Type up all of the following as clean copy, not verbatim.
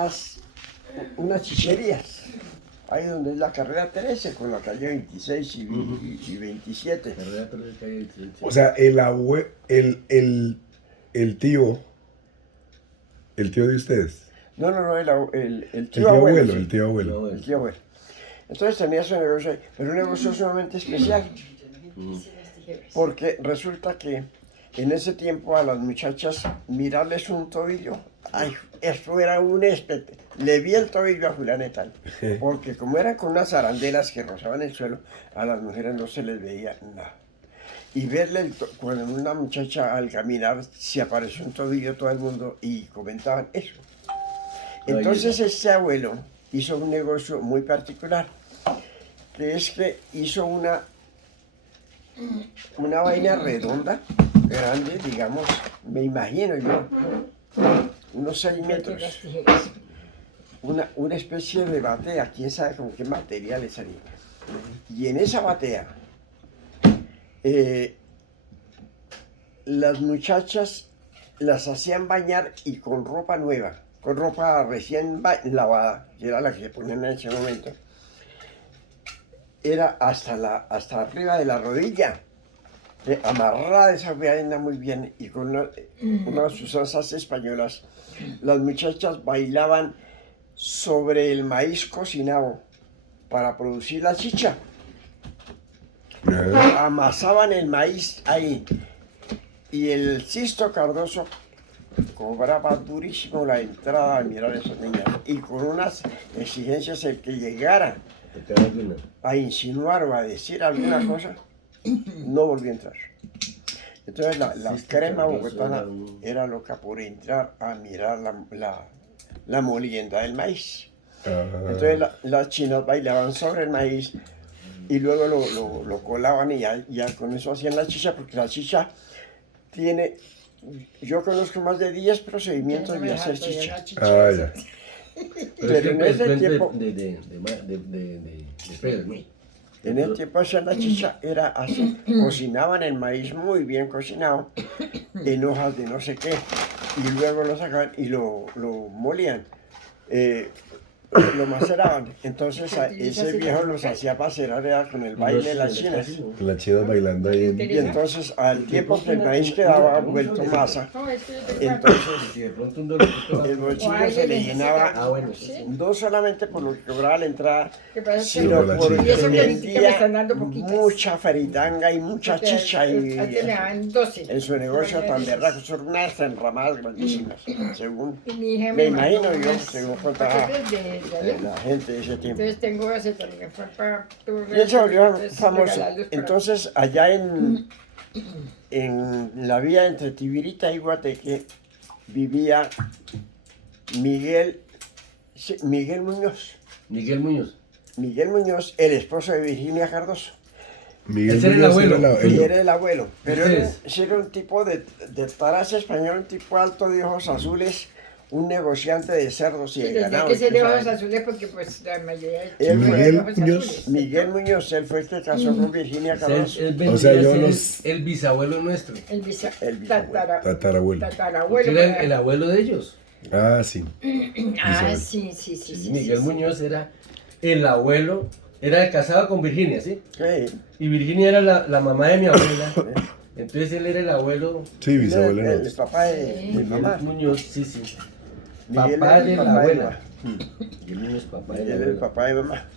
unas, unas chicherías, ahí donde es la carrera 13 con la calle 26 y 27. Carrera 13, calle 27. O sea, el tío de ustedes. No, el El tío abuelo. el Sí, tío abuelo. el tío abuelo. Entonces tenía su negocio ahí, pero un negocio sumamente especial, porque resulta que en ese tiempo a las muchachas mirarles un tobillo, ay, eso era un espectáculo. Le vi el tobillo a Julián y tal, porque como eran con unas arandelas que rozaban el suelo, a las mujeres no se les veía nada. Y verle cuando una muchacha al caminar se apareció un tobillo todo el mundo y comentaban eso. Entonces este abuelo hizo un negocio muy particular, que es que hizo una vaina redonda, grande, digamos, me imagino yo, unos 6 metros, una especie de batea, quién sabe con qué materiales salía. Y en esa batea, las muchachas las hacían bañar y con ropa nueva, con ropa recién lavada, que era la que se ponían en ese momento, era hasta arriba de la rodilla, amarrada esa vaina muy bien, y con unas usanzas españolas, las muchachas bailaban sobre el maíz cocinado para producir la chicha. Amasaban el maíz ahí, y el Sisto Cardoso cobraba durísimo la entrada a mirar a esas niñas, y con unas exigencias el que llegara a insinuar o a decir alguna cosa, no volvió a entrar. Entonces la crema bogotana era loca por entrar a mirar la molienda del maíz. Entonces las chinas bailaban sobre el maíz y luego lo colaban y ya con eso hacían la chicha, porque la chicha tiene, yo conozco más de 10 procedimientos de hacer chicha. Ya. Pero en ese tiempo, Pedro, ¿no? en ese tiempo hacer la chicha era así, cocinaban el maíz muy bien cocinado en hojas de no sé qué, y luego lo sacaban y lo molían, lo maceraban. Entonces ese viejo los hacía macerar era con el baile de las chinas. Las chinas bailando ahí Y entonces al tiempo que el maíz quedaba vuelto masa, entonces el bolsillo se le llenaba, no solamente por lo que cobraba la entrada, sino porque vendía mucha faritanga y mucha chicha, y en su negocio tan berraco, son unas enramadas grandísimas, según me imagino yo, según contaba la gente de ese tiempo. Entonces tengo ese también, fue para... Y él se volvió famoso. Entonces allá en la vía entre Tibirita y Guateque vivía Miguel Muñoz. Miguel Muñoz. Miguel Muñoz, el esposo de Virginia Cardoso. Miguel Ese era el Muñoz abuelo. Y era el abuelo. Pero él Sí. era un tipo de taraza español, un tipo alto de ojos azules, un negociante de cerdos y de ganado. Que se de ojos azules porque pues la mayoría de Él fue Miguel ojos Muñoz. azules. Miguel Muñoz, él fue el que casó con Virginia Cardoso. O sea, yo es los- el bisabuelo nuestro. El bisabuelo. Tatarabuelo. tatarabuelo. Era el abuelo de ellos. Ah, sí. Ah, sí. Miguel Muñoz era el abuelo, era el casado con Virginia, ¿sí? Sí. Y Virginia era la mamá de mi abuela. Entonces él era el abuelo Sí, bisabuelo. El no. papá de Miguel mamá. Muñoz, sí. Miguel Papá era de el la papá de abuela. mamá. Miguel Muñoz, papá de la Él era el abuela. papá de mamá.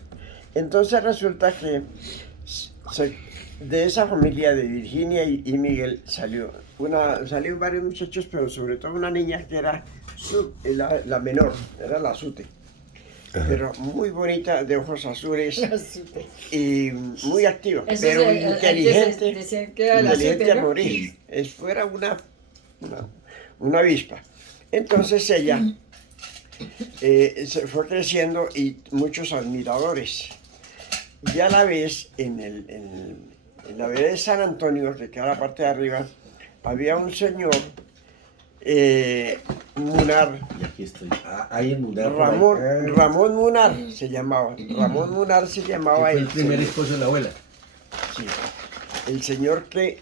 Entonces resulta que de esa familia de Virginia y Miguel salieron varios muchachos, pero sobre todo una niña que era la menor, era la Sute. Pero muy bonita, de ojos azules y muy activa, Eso pero se- inteligente, decían que era la inteligente Sute, a ¿no? morir. Fuera una avispa. Entonces ella se fue creciendo y muchos admiradores. Y a la vez, en la vereda de San Antonio, que queda la parte de arriba, había un señor, Munar, Y aquí estoy. Ahí en Munar. Ramón Munar se llamaba. Ramón Munar se llamaba Fue el primer esposo de la abuela. sí, el señor que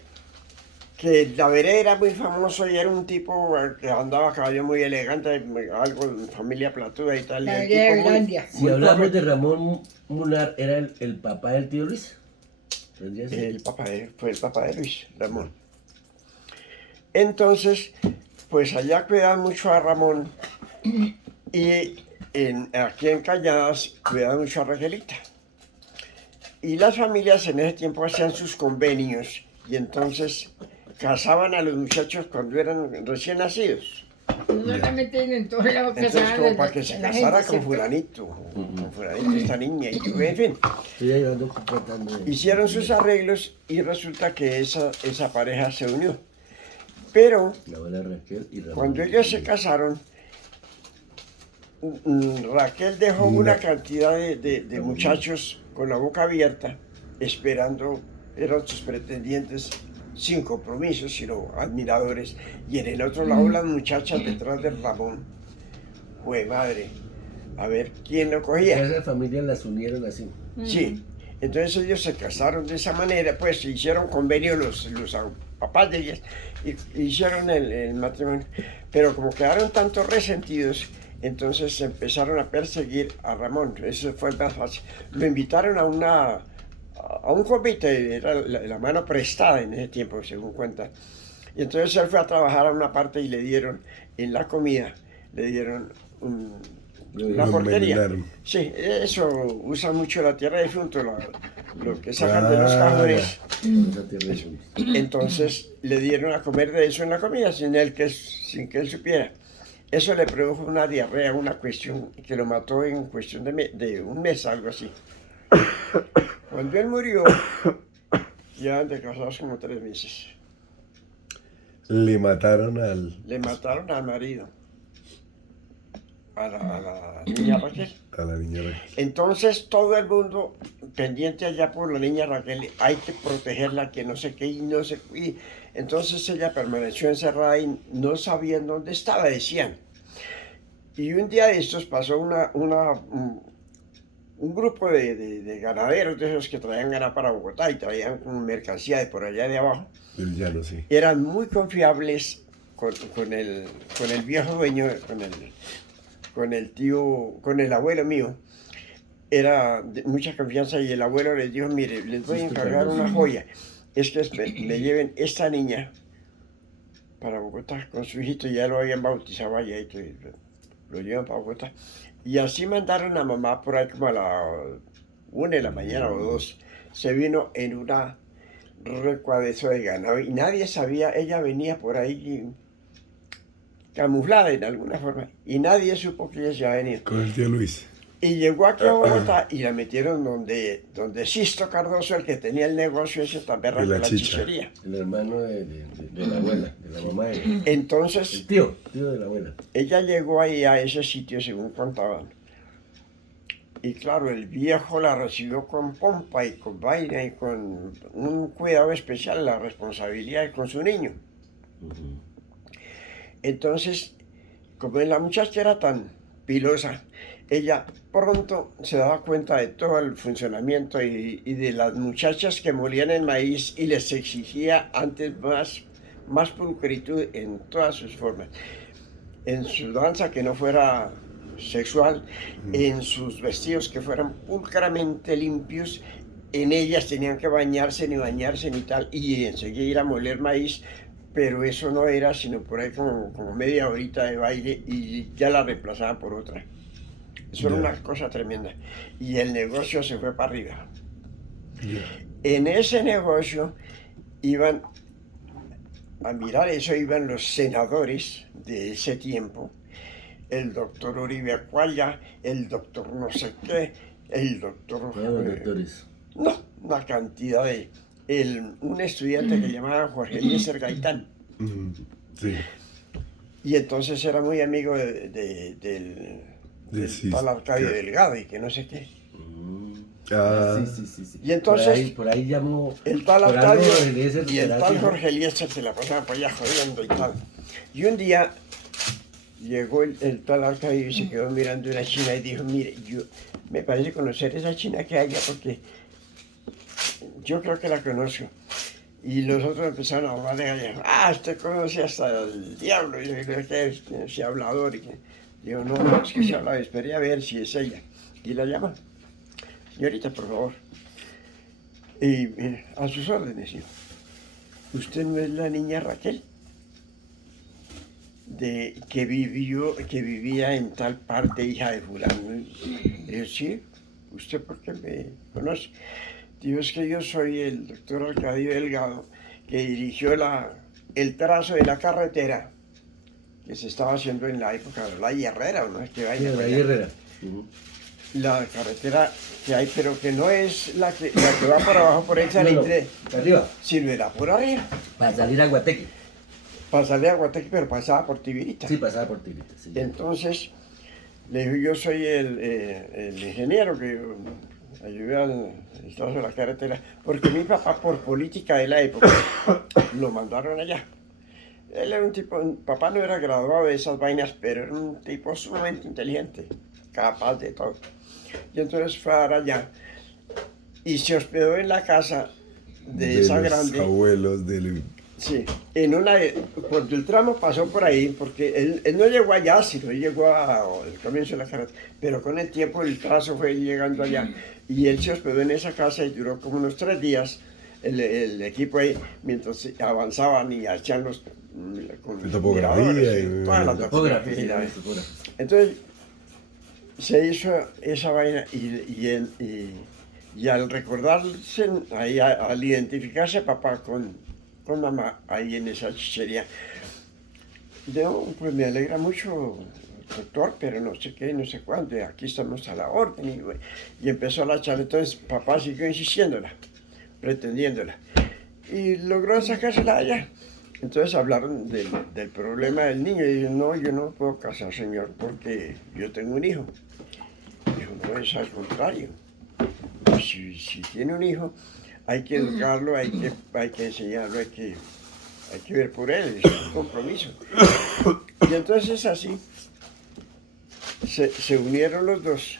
que Llaveré era muy famoso y era un tipo que andaba a caballo muy elegante, algo de familia platuda y tal. Y La el vereda de tipo muy- Hollandia. Si muy hablamos correcto. de Ramón Munar, ¿era el papá del tío Luis? ¿Tendría que ser? Fue el papá de Luis, Ramón. Entonces, pues allá cuidaban mucho a Ramón y aquí en Cañadas cuidaban mucho a Raquelita. Y las familias en ese tiempo hacían sus convenios y entonces casaban a los muchachos cuando eran recién nacidos. No solamente en todos lados que Entonces, se como para que se la casara gente, con ¿cierto? fulanito, esta niña, y en fin. Estoy ayudando tratando de... Hicieron sus arreglos y resulta que esa pareja se unió. Pero La abuela Raquel y Ramón. cuando ellos se casaron, Raquel dejó una cantidad de muchachos con la boca abierta, esperando, eran sus pretendientes sin compromisos, sino admiradores. Y en el otro lado las muchachas detrás de Ramón. Fue madre, a ver quién lo cogía. Esas familias las unieron así. Sí, entonces ellos se casaron de esa manera, pues hicieron convenio los papás de ellas, y hicieron el matrimonio. Pero como quedaron tanto resentidos, entonces empezaron a perseguir a Ramón. Eso fue más fácil. Lo invitaron a un convite, era la mano prestada en ese tiempo, según cuenta. Y entonces él fue a trabajar a una parte y le dieron, en la comida, le dieron una Lo porquería. envenenaron. Sí, eso usa mucho la tierra de fruto, lo que sacan de los Ah, cajones. Esa tierra es- Entonces le dieron a comer de eso en la comida sin sin que él supiera. Eso le produjo una diarrea, una cuestión que lo mató en cuestión de un mes, algo así. Cuando él murió, ya de casados como 3 meses. Le mataron al, Le mataron al marido, a la niña Raquel. a la niña Raquel. Entonces todo el mundo pendiente allá por la niña Raquel, hay que protegerla, que no sé qué, y no sé. Y entonces ella permaneció encerrada y no sabían dónde estaba, decían. Y un día de estos pasó un grupo de ganaderos, de esos que traían ganado para Bogotá y traían mercancía de por allá de abajo. El llano, sí. Eran muy confiables con el viejo dueño, con el tío, con el abuelo mío. Era de mucha confianza y el abuelo les dijo, mire, les voy a encargar una joya. Es que me lleven esta niña para Bogotá con su hijito, ya lo habían bautizado allá y que lo llevan para Bogotá. Y así mandaron a mamá por ahí como a la 1 de la mañana o 2. Se vino en una recuadezo de ganado y nadie sabía, ella venía por ahí camuflada en alguna forma y nadie supo que ella se había venido. Con el tío Luis. Y llegó aquí a Bogotá y la metieron donde Sisto Cardoso, el que tenía el negocio ese tan berraco, De la la chicha. chichería. El hermano de la abuela, de la mamá de ella. Entonces El tío de la abuela. ella llegó ahí a ese sitio según contaban. Y claro, el viejo la recibió con pompa y con vaina y con un cuidado especial, la responsabilidad con su niño. Entonces, como la muchacha era tan pilosa, ella pronto se daba cuenta de todo el funcionamiento y de las muchachas que molían el maíz y les exigía antes más pulcritud en todas sus formas. En su danza que no fuera sexual, en sus vestidos que fueran pulcramente limpios, en ellas tenían que bañarse ni tal, y enseguida ir a moler maíz, pero eso no era sino por ahí como media horita de baile y ya la reemplazaban por otra. Eso era una cosa tremenda. Y el negocio se fue para arriba. En ese negocio iban a mirar eso, iban los senadores de ese tiempo, el doctor Uribe Acuaya, el doctor no sé qué, el doctor... Todos los doctores. No, una cantidad de... un estudiante que llamaba Jorge Eliezer Gaitán. Sí. Y entonces era muy amigo del Sí, tal Arcadio sí. Delgado y que no sé qué. Ah, Sí. Y entonces, Por ahí llamó... el tal por algo Arcadio Eliezer y el será tal que- Jorge Eliezer se la pasaban por allá jodiendo y tal. Y un día llegó el tal Arcadio y se quedó mirando una china y dijo, mire, me parece conocer esa china que hay allá porque yo creo que la conozco. Y los otros empezaron a hablar de ella. Ah, usted conoce hasta el diablo. Y yo creo que es ese hablador. Digo, no, no, es que se habla. Esperé a ver si es ella. Y la llaman. Señorita, por favor. Y a sus órdenes, hijo. ¿Usted no es la niña Raquel? Que vivía en tal parte, hija de fulano. Y yo, sí. ¿Usted por qué me conoce? Digo, es que yo soy el doctor Arcadio Delgado, que dirigió el trazo de la carretera que se estaba haciendo en la época de la Herrera, ¿no? Es que Sí, vaya, la vaya. Herrera. La carretera que hay, pero que no es la que va por abajo por el Salitre, Arriba, sino era por arriba. para salir a Guateque. Para salir a Guateque, pero pasaba por Tibirita. Sí, pasaba por Tigritas. Sí. Entonces, le digo, yo soy el ingeniero que ayudé al trazo de la carretera, porque mi papá, por política de la época, lo mandaron allá. Él era un tipo, papá no era graduado de esas vainas, pero era un tipo sumamente inteligente, capaz de todo. Y entonces fue a dar allá y se hospedó en la casa de esa los grande. abuelos del... Sí, cuando el tramo pasó por ahí, porque él no llegó allá, sino él llegó al comienzo de la carretera, pero con el tiempo el trazo fue llegando allá y él se hospedó en esa casa y duró como unos 3 días el equipo ahí, mientras avanzaban y hacían los con Topografía miradores, y- toda la Topógrafo, sí, topografía. topógrafo. Entonces se hizo esa vaina y al recordarse, ahí, al identificarse papá con mamá ahí en esa chichería, yo, pues me alegra mucho, doctor, pero no sé qué, no sé cuándo, y aquí estamos a la orden. Y empezó la charla, entonces papá siguió insistiéndola, pretendiéndola, y logró sacársela allá. Entonces hablaron del problema del niño, y dijo, no, yo no me puedo casar, señor, porque yo tengo un hijo. Dijo, no, es al contrario. Si tiene un hijo, hay que educarlo, hay que enseñarlo, hay que ver por él, es un compromiso. Y entonces así se unieron los dos.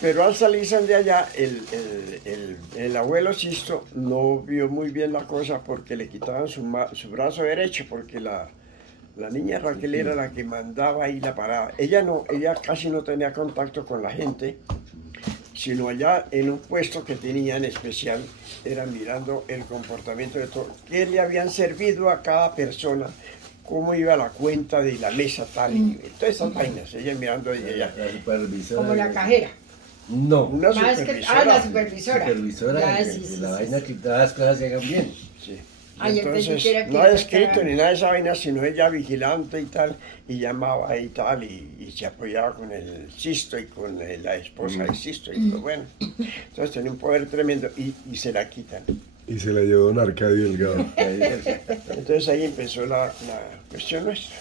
Pero al salirse de allá, el abuelo Sisto no vio muy bien la cosa porque le quitaban su brazo derecho, porque la niña Raquel era la que mandaba y la paraba. Ella casi no tenía contacto con la gente, sino allá en un puesto que tenía en especial, era mirando el comportamiento de todo, qué le habían servido a cada persona, cómo iba la cuenta de la mesa tal, y todas esas vainas, ella mirando desde allá. La supervisora. Como la cajera. No. Una Más que, supervisora. la supervisora. Supervisora Ya, de sí, que sí, la sí, vaina sí. que todas las cosas se hagan bien. Sí. Ay, yo pensé Entonces, que era que no ha ella escrito estaba- ni nada de esa vaina, sino ella vigilante y tal, y llamaba y tal, y se apoyaba con el Sisto y con la esposa de Sisto, y pues bueno. Entonces tenía un poder tremendo y se la quitan. Y se la llevó don Arcadio Delgado. Entonces ahí empezó la cuestión nuestra.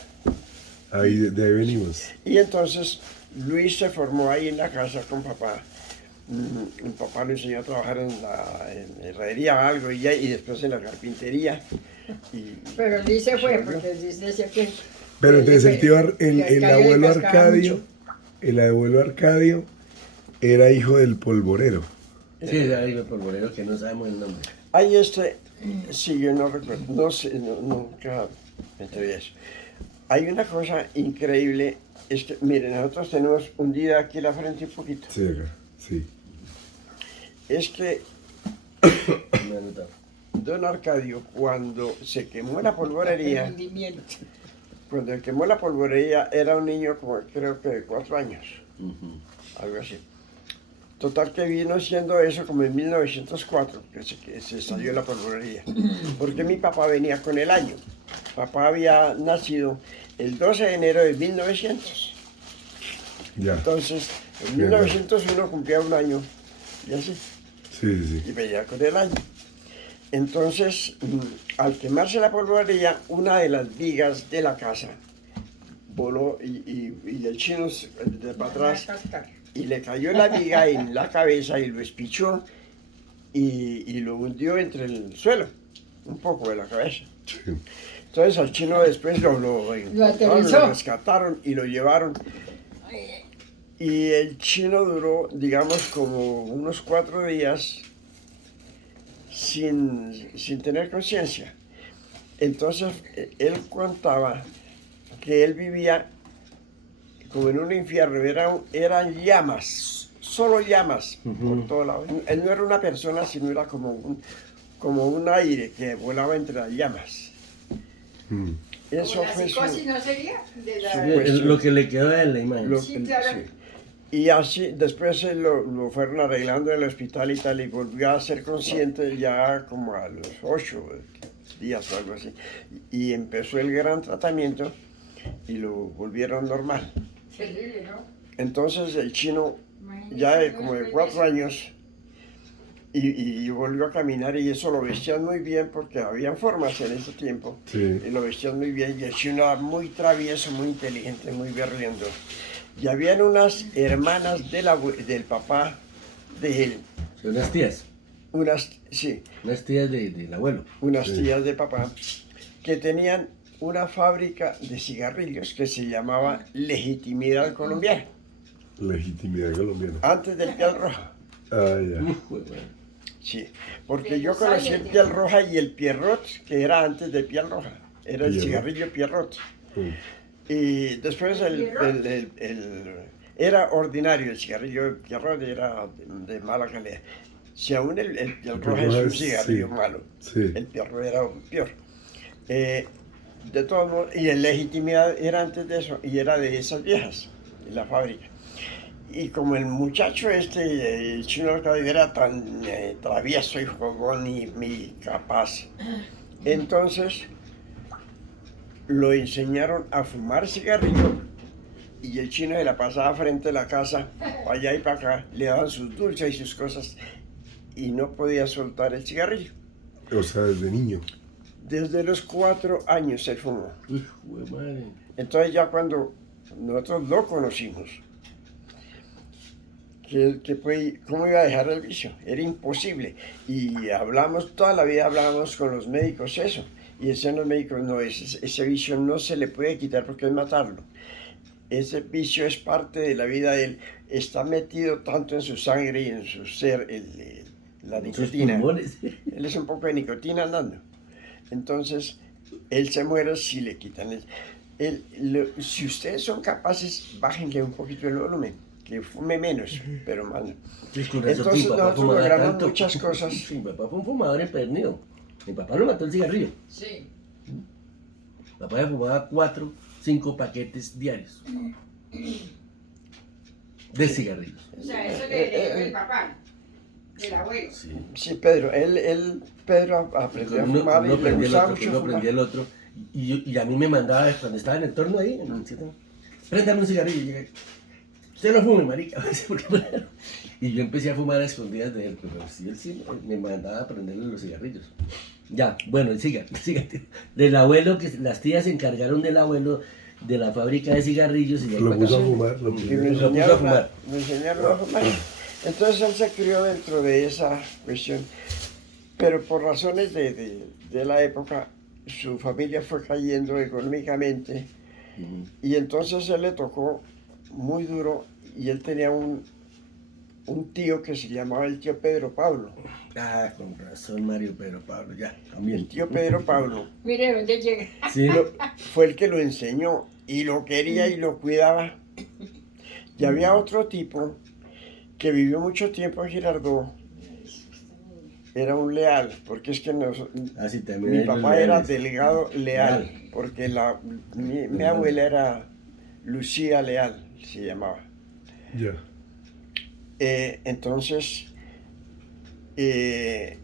Ahí, de ahí venimos. Y entonces Luis se formó ahí en la casa con papá. Mi papá lo enseñó a trabajar en la herrería algo y después en la carpintería. Pero Luis se fue Se volvió. porque Luis decía que... Pero entonces el tío, que el Arcadio le abuelo cascaba Arcadio, mucho. el abuelo Arcadio era hijo del polvorero. Sí, hay un polvorero que no sabemos el nombre. Ahí sí, yo no recuerdo, no sé, nunca me atreví a eso. Hay una cosa increíble, es que, miren, nosotros tenemos hundida aquí la frente un poquito. Sí, acá, sí. Es que Me he anotado. don Arcadio, cuando se quemó la polvorería, Rendimiento. cuando quemó la polvorería era un niño como creo que de 4 años, algo así. Total que vino siendo eso como en 1904, que se estalló la polvorería. Porque mi papá venía con el año. Papá había nacido el 12 de enero de 1900. Ya. Entonces, en Bien, 1901 cumplía un año y así, Sí, sí, y venía con el año. Entonces, al quemarse la polvorería, una de las vigas de la casa voló y el chino de para atrás y le cayó la viga en la cabeza y lo espichó y lo hundió entre el suelo, un poco de la cabeza. sí. Entonces al chino después lo aterrizó. rescataron y lo llevaron. Y el chino duró, digamos, como unos 4 días sin tener conciencia. Entonces, él contaba que él vivía como en un infierno, eran llamas, solo llamas por todos lados. Él no era una persona, sino era como un aire que volaba entre las llamas. Eso Como la fue psicosis no sería de la... Lo que le quedó en la imagen. Sí, claro. Y así, después lo fueron arreglando en el hospital y tal, y volvió a ser consciente ya como a los 8 días o algo así. Y empezó el gran tratamiento y lo volvieron normal. Terrible, ¿no? Entonces el chino, Imagínese, ya no como de es 4 años, y volvió a caminar, y eso lo vestían muy bien porque habían formas en ese tiempo. Sí. Y lo vestían muy bien, y el chino era muy travieso, muy inteligente, muy berriendo. Y habían unas hermanas del papá de él, Son unas tías. sí, Unas tías del abuelo. unas Sí. tías de papá, que tenían una fábrica de cigarrillos que se llamaba Legitimidad Colombiana, Legitimidad colombiana. antes del Piel Roja. Ah, ya. Sí, porque yo conocí el Piel Roja y el Pierrot, que era antes del Piel Roja, era el Pierrot. cigarrillo Pierrot. Mm. Y después era ordinario, el cigarrillo Pierrot era de mala calidad. Si aún el Piel Roja es un cigarrillo sí. malo, Sí. el Pierrot era aún peor. De todos modos, y el Legitimidad era antes de eso, y era de esas viejas, de la fábrica. Y como el muchacho el chino Arcadio, era tan travieso y jugón y capaz, entonces lo enseñaron a fumar cigarrillo, y el chino se la pasaba frente a la casa, para allá y para acá, le daban sus dulces y sus cosas, y no podía soltar el cigarrillo. O sea, desde niño. Desde los 4 años él fumó. Uy, madre. Entonces ya cuando nosotros lo conocimos, ¿cómo iba a dejar el vicio? Era imposible. Y toda la vida hablábamos con los médicos eso. Y decían los médicos, no, ese vicio no se le puede quitar porque es matarlo. Ese vicio es parte de la vida de él. Está metido tanto en su sangre y en su ser, la Sus nicotina. pulmones. Él es un poco de nicotina andando. Entonces, él se muere si le quitan si ustedes son capaces, bájenle un poquito el volumen, que fume menos, pero más. Sí, con razón, Entonces mi papá nosotros fumaba logramos tanto. muchas cosas. Sí, mi papá fue un fumador empedernido. Mi papá lo mató el cigarrillo. Sí. Mi papá fumaba 4, 5 paquetes diarios de cigarrillos. O sea, eso del papá, del abuelo. Sí. Sí, Pedro, Pedro aprendió a fumar y le prendía el gustaba otro, mucho uno fumar. prendía el otro. Y a mí me mandaba, cuando estaba en el torno ahí, en el sitio, préndame un cigarrillo. Y llegué, usted no fume, marica. Y yo empecé a fumar a escondidas de él, pero sí, él sí me mandaba a prenderle los cigarrillos. Ya, bueno, siga. Del abuelo, que las tías se encargaron del abuelo de la fábrica de cigarrillos y de ahí Lo para puso a acá. fumar. Y Lo me puso. Lo puso a enseñaron fumar. me enseñaron a fumar. Entonces él se crió dentro de esa cuestión. Pero por razones de la época, su familia fue cayendo económicamente. Ujú. Y entonces él le tocó muy duro, y él tenía un tío que se llamaba el tío Pedro Pablo. Ah, con razón, Mario Pedro Pablo, ya, El también. tío Pedro Pablo Mire dónde llega. Sí, fue el que lo enseñó y lo quería y lo cuidaba. Y había otro tipo que vivió mucho tiempo en Girardot. Era un Leal, porque es que así también. mi hay los papá era leales. Delgado Leal, porque mi abuela era Lucía Leal, se llamaba. Ya. Entonces, Ese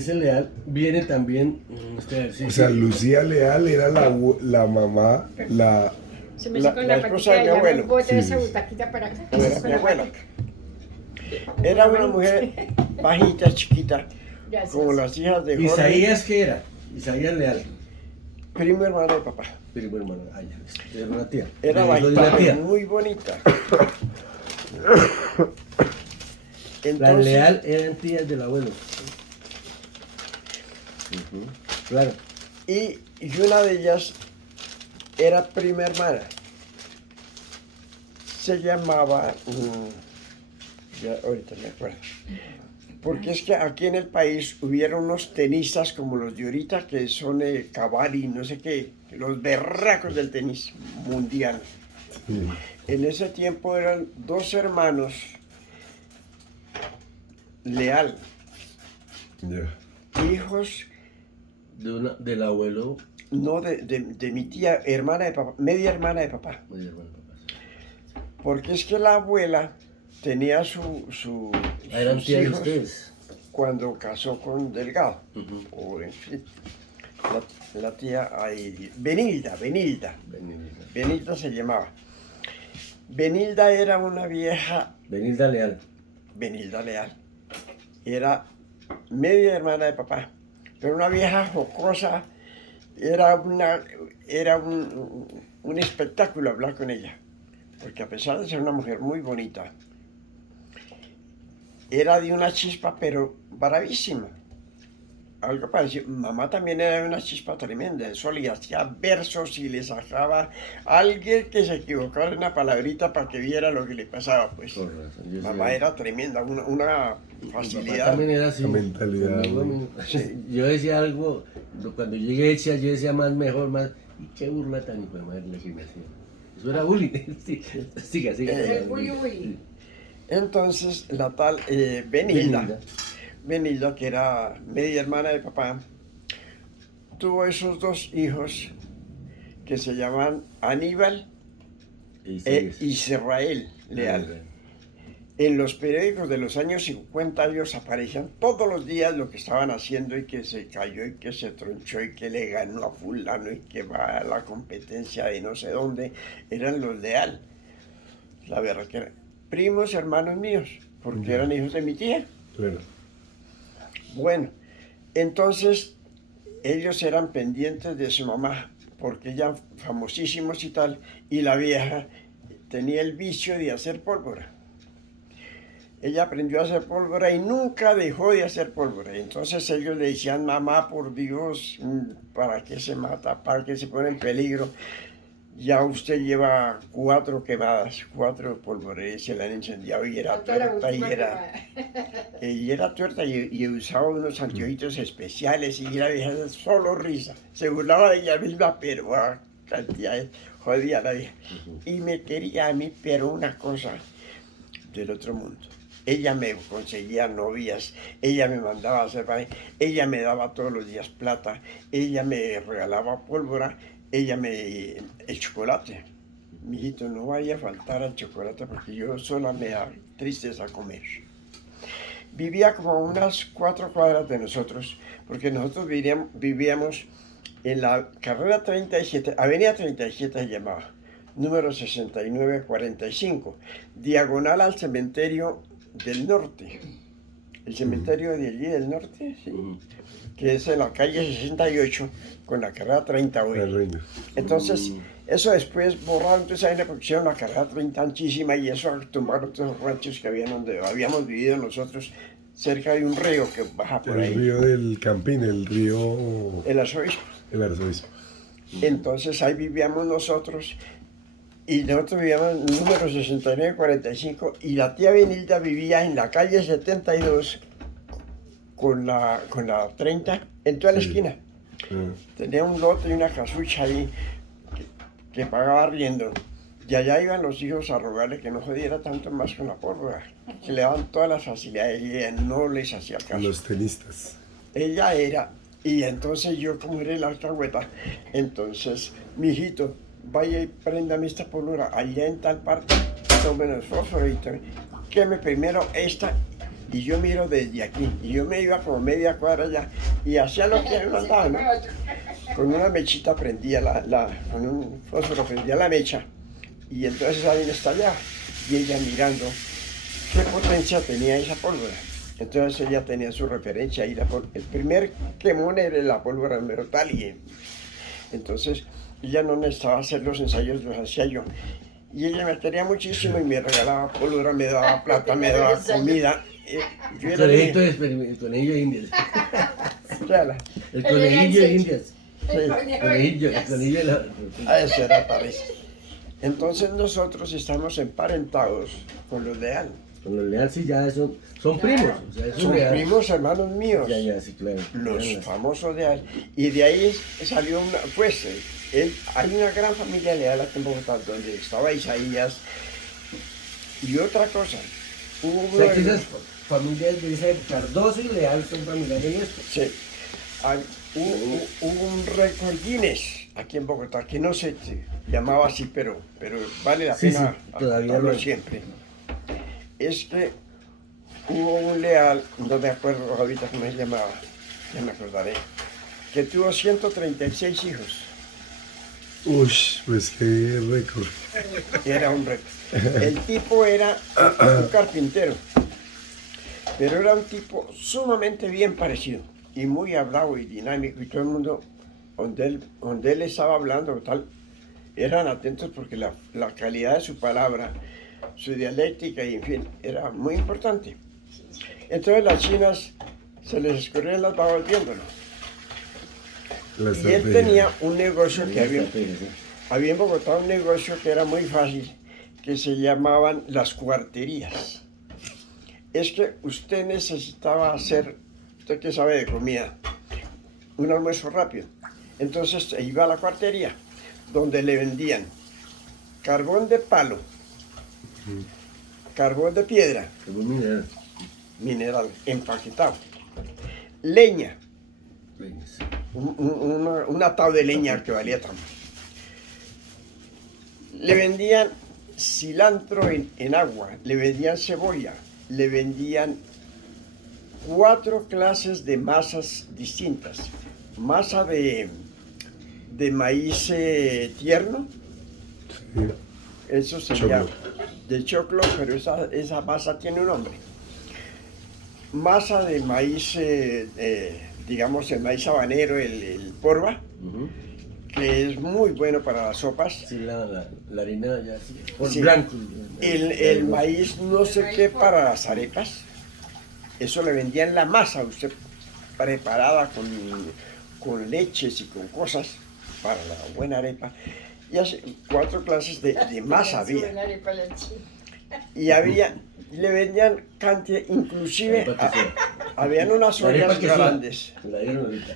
sí, leal viene también. Sí, O sea, sí. Lucía Leal era la mamá, Se me La- hizo con la la esposa de patita mi y ya abuelo. me boté Sí. esa butaquita para acá. era Con mi la abuela. patita. Era una mujer bajita, chiquita, Gracias. como las hijas de Jorge, Isaías, ¿qué era? Isaías Leal. primo hermano de papá. Primo hermano. Ah, ya. Era una tía. Era Le dijo de bajita, una tía. pero muy bonita. Las Entonces, Leal eran tías del abuelo. Ujú, claro. y una de ellas era prima hermana. Se llamaba Ya ahorita me acuerdo. Porque es que aquí en el país hubieron unos tenistas como los de ahorita, que son Cavalli, no sé qué, los berracos del tenis mundial. Sí. En ese tiempo eran dos hermanos, Leal, Ya. hijos, Del abuelo. no de mi tía, hermana de papá, media hermana de papá. Oye, hermano, papá. Porque es que la abuela tenía Eran sus tías de hijos ustedes. cuando casó con Delgado. Ujú. O en fin, la tía ahí, Benilda se llamaba. Benilda era una vieja, Benilda Leal. Benilda Leal, era media hermana de papá, pero una vieja jocosa, era un espectáculo hablar con ella, porque a pesar de ser una mujer muy bonita, era de una chispa, pero bravísima. Algo parecido. Mamá también era de una chispa tremenda. Eso le hacía versos y le sacaba a alguien que se equivocara en una palabrita para que viera lo que le pasaba. Pues Por razón, yo mamá sé. era tremenda, una Mi papá facilidad. también era así. La mentalidad, Conmigo, yo decía algo, cuando llegué yo decía más, mejor, más. Y qué burla tan hijo de madre la que me hacía. Eso era bullying. Sí, siga. El bullying. Entonces la tal Benilda, que era media hermana de papá, tuvo esos dos hijos que se llaman Aníbal e Israel Leal. En los periódicos de los años 50 ellos aparecían todos los días lo que estaban haciendo y que se cayó y que se tronchó y que le ganó a fulano y que va a la competencia de no sé dónde. Eran los Leal. La verdad que eran primos hermanos míos, porque eran hijos de mi tía. Claro. Bueno, entonces ellos eran pendientes de su mamá, porque ya famosísimos y tal, y la vieja tenía el vicio de hacer pólvora. Ella aprendió a hacer pólvora y nunca dejó de hacer pólvora. Entonces ellos le decían, mamá, por Dios, ¿para qué se mata? ¿Para qué se pone en peligro? Ya usted lleva 4 quemadas, 4 polvoreras, se la han incendiado y era tuerta y usaba unos anteojitos especiales y era vieja solo risa. Se burlaba de ella misma, pero cantidad jodía la vieja. Y me quería a mí, pero una cosa del otro mundo. Ella me conseguía novias, ella me mandaba a hacer baile, ella me daba todos los días plata, ella me regalaba pólvora, el chocolate. Mijito, no vaya a faltar al chocolate porque yo sola me da tristeza comer. Vivía como a unas 4 cuadras de nosotros, porque nosotros vivíamos en la carrera 37, avenida 37 se llamaba, número 6945, diagonal al cementerio del norte. El cementerio de allí del norte, sí, que es en la calle 68 con la carrera 30 hoy. Entonces, eso después borraron toda esa vaina porque hicieron la carrera 30 anchísima y eso tumbaron todos los ranchos que habían donde habíamos vivido nosotros, cerca de un río que baja por ahí. El río del Campín, el río... El arzobispo. El arzobispo. Entonces ahí vivíamos nosotros y nosotros vivíamos en el número 6945 y la tía Benilda vivía en la calle 72 con la 30 en toda la esquina. Tenía un lote y una casucha ahí que pagaba arriendo. Y allá iban los hijos a rogarle que no jodiera tanto más con la pólvora, que le daban todas las facilidades y ella no les hacía caso. Los tenistas. Ella era, y entonces yo como era el alcahueta, entonces, mijito, vaya y préndame esta pólvora allá en tal parte, tomen el fósforo y queme primero esta. Y yo miro desde aquí, y yo me iba como media cuadra allá, y hacía lo que me mandaba, ¿no? Con una mechita prendía con un fósforo prendía la mecha, y entonces alguien estallaba, y ella mirando qué potencia tenía esa pólvora. Entonces ella tenía su referencia, y el primer quemón era la pólvora número tal, y entonces ella no necesitaba hacer los ensayos, los hacía yo. Y ella me quería muchísimo y me regalaba pólvora, me daba plata, me daba comida. El conejito de Indias. El conejillo de Indias. El conejillo de la... Eso era parece. Entonces nosotros estamos emparentados con los Leal. Con los Leal sí ya son primos. O sea, esos Son Leal. primos hermanos míos. Ya, sí, claro. Los Eran las- famosos de ahí. Y de ahí salió una, pues, hay una gran familia leal aquí en Bogotá, donde estaba Isaías. Y otra cosa, hubo O sea, uno que de esas familias de esa época, Cardoso y Leal son familiares nuestros. sí, hubo un récord Guinness aquí en Bogotá, que no se llamaba así, pero vale la Sí, pena sí, todavía hablarlo lo- siempre. Es que hubo un leal, no me acuerdo ahorita cómo se llamaba, ya me acordaré, que tuvo 136 hijos. Uy, pues qué récord. Era un récord. El tipo era un carpintero, pero era un tipo sumamente bien parecido y muy hablado y dinámico, y todo el mundo donde él estaba hablando tal, eran atentos porque la calidad de su palabra, su dialéctica y en fin, era muy importante. Entonces las chinas se les escurrían las babas viéndolo. La Y él estrategia. tenía un negocio que había Sí. en Bogotá, un negocio que era muy fácil, que se llamaban las cuarterías. Es que usted necesitaba hacer, usted que sabe de comida, un almuerzo rápido. Entonces se iba a la cuartería, donde le vendían carbón de palo, carbón de piedra, Es muy mineral. mineral, empaquetado, leña, Sí. un atado de leña que valía tanto. Le vendían cilantro en agua, le vendían cebolla, le vendían 4 clases de masas distintas. Masa de maíz tierno, Sí. eso sería Choclo. de choclo, pero esa masa tiene un nombre. Masa de maíz, digamos el maíz habanero, el porva, Ujú. que es muy bueno para las sopas. Sí, la harina ya sí. Por Sí. blanco. El maíz no sé qué para las arepas, eso le vendían la masa, usted preparada con leches y con cosas para la buena arepa. Y así, 4 clases de masa había. Y le vendían cantidad, inclusive Arepa que sea. habían unas La arepa ollas que sea. grandes. La dieron ahorita.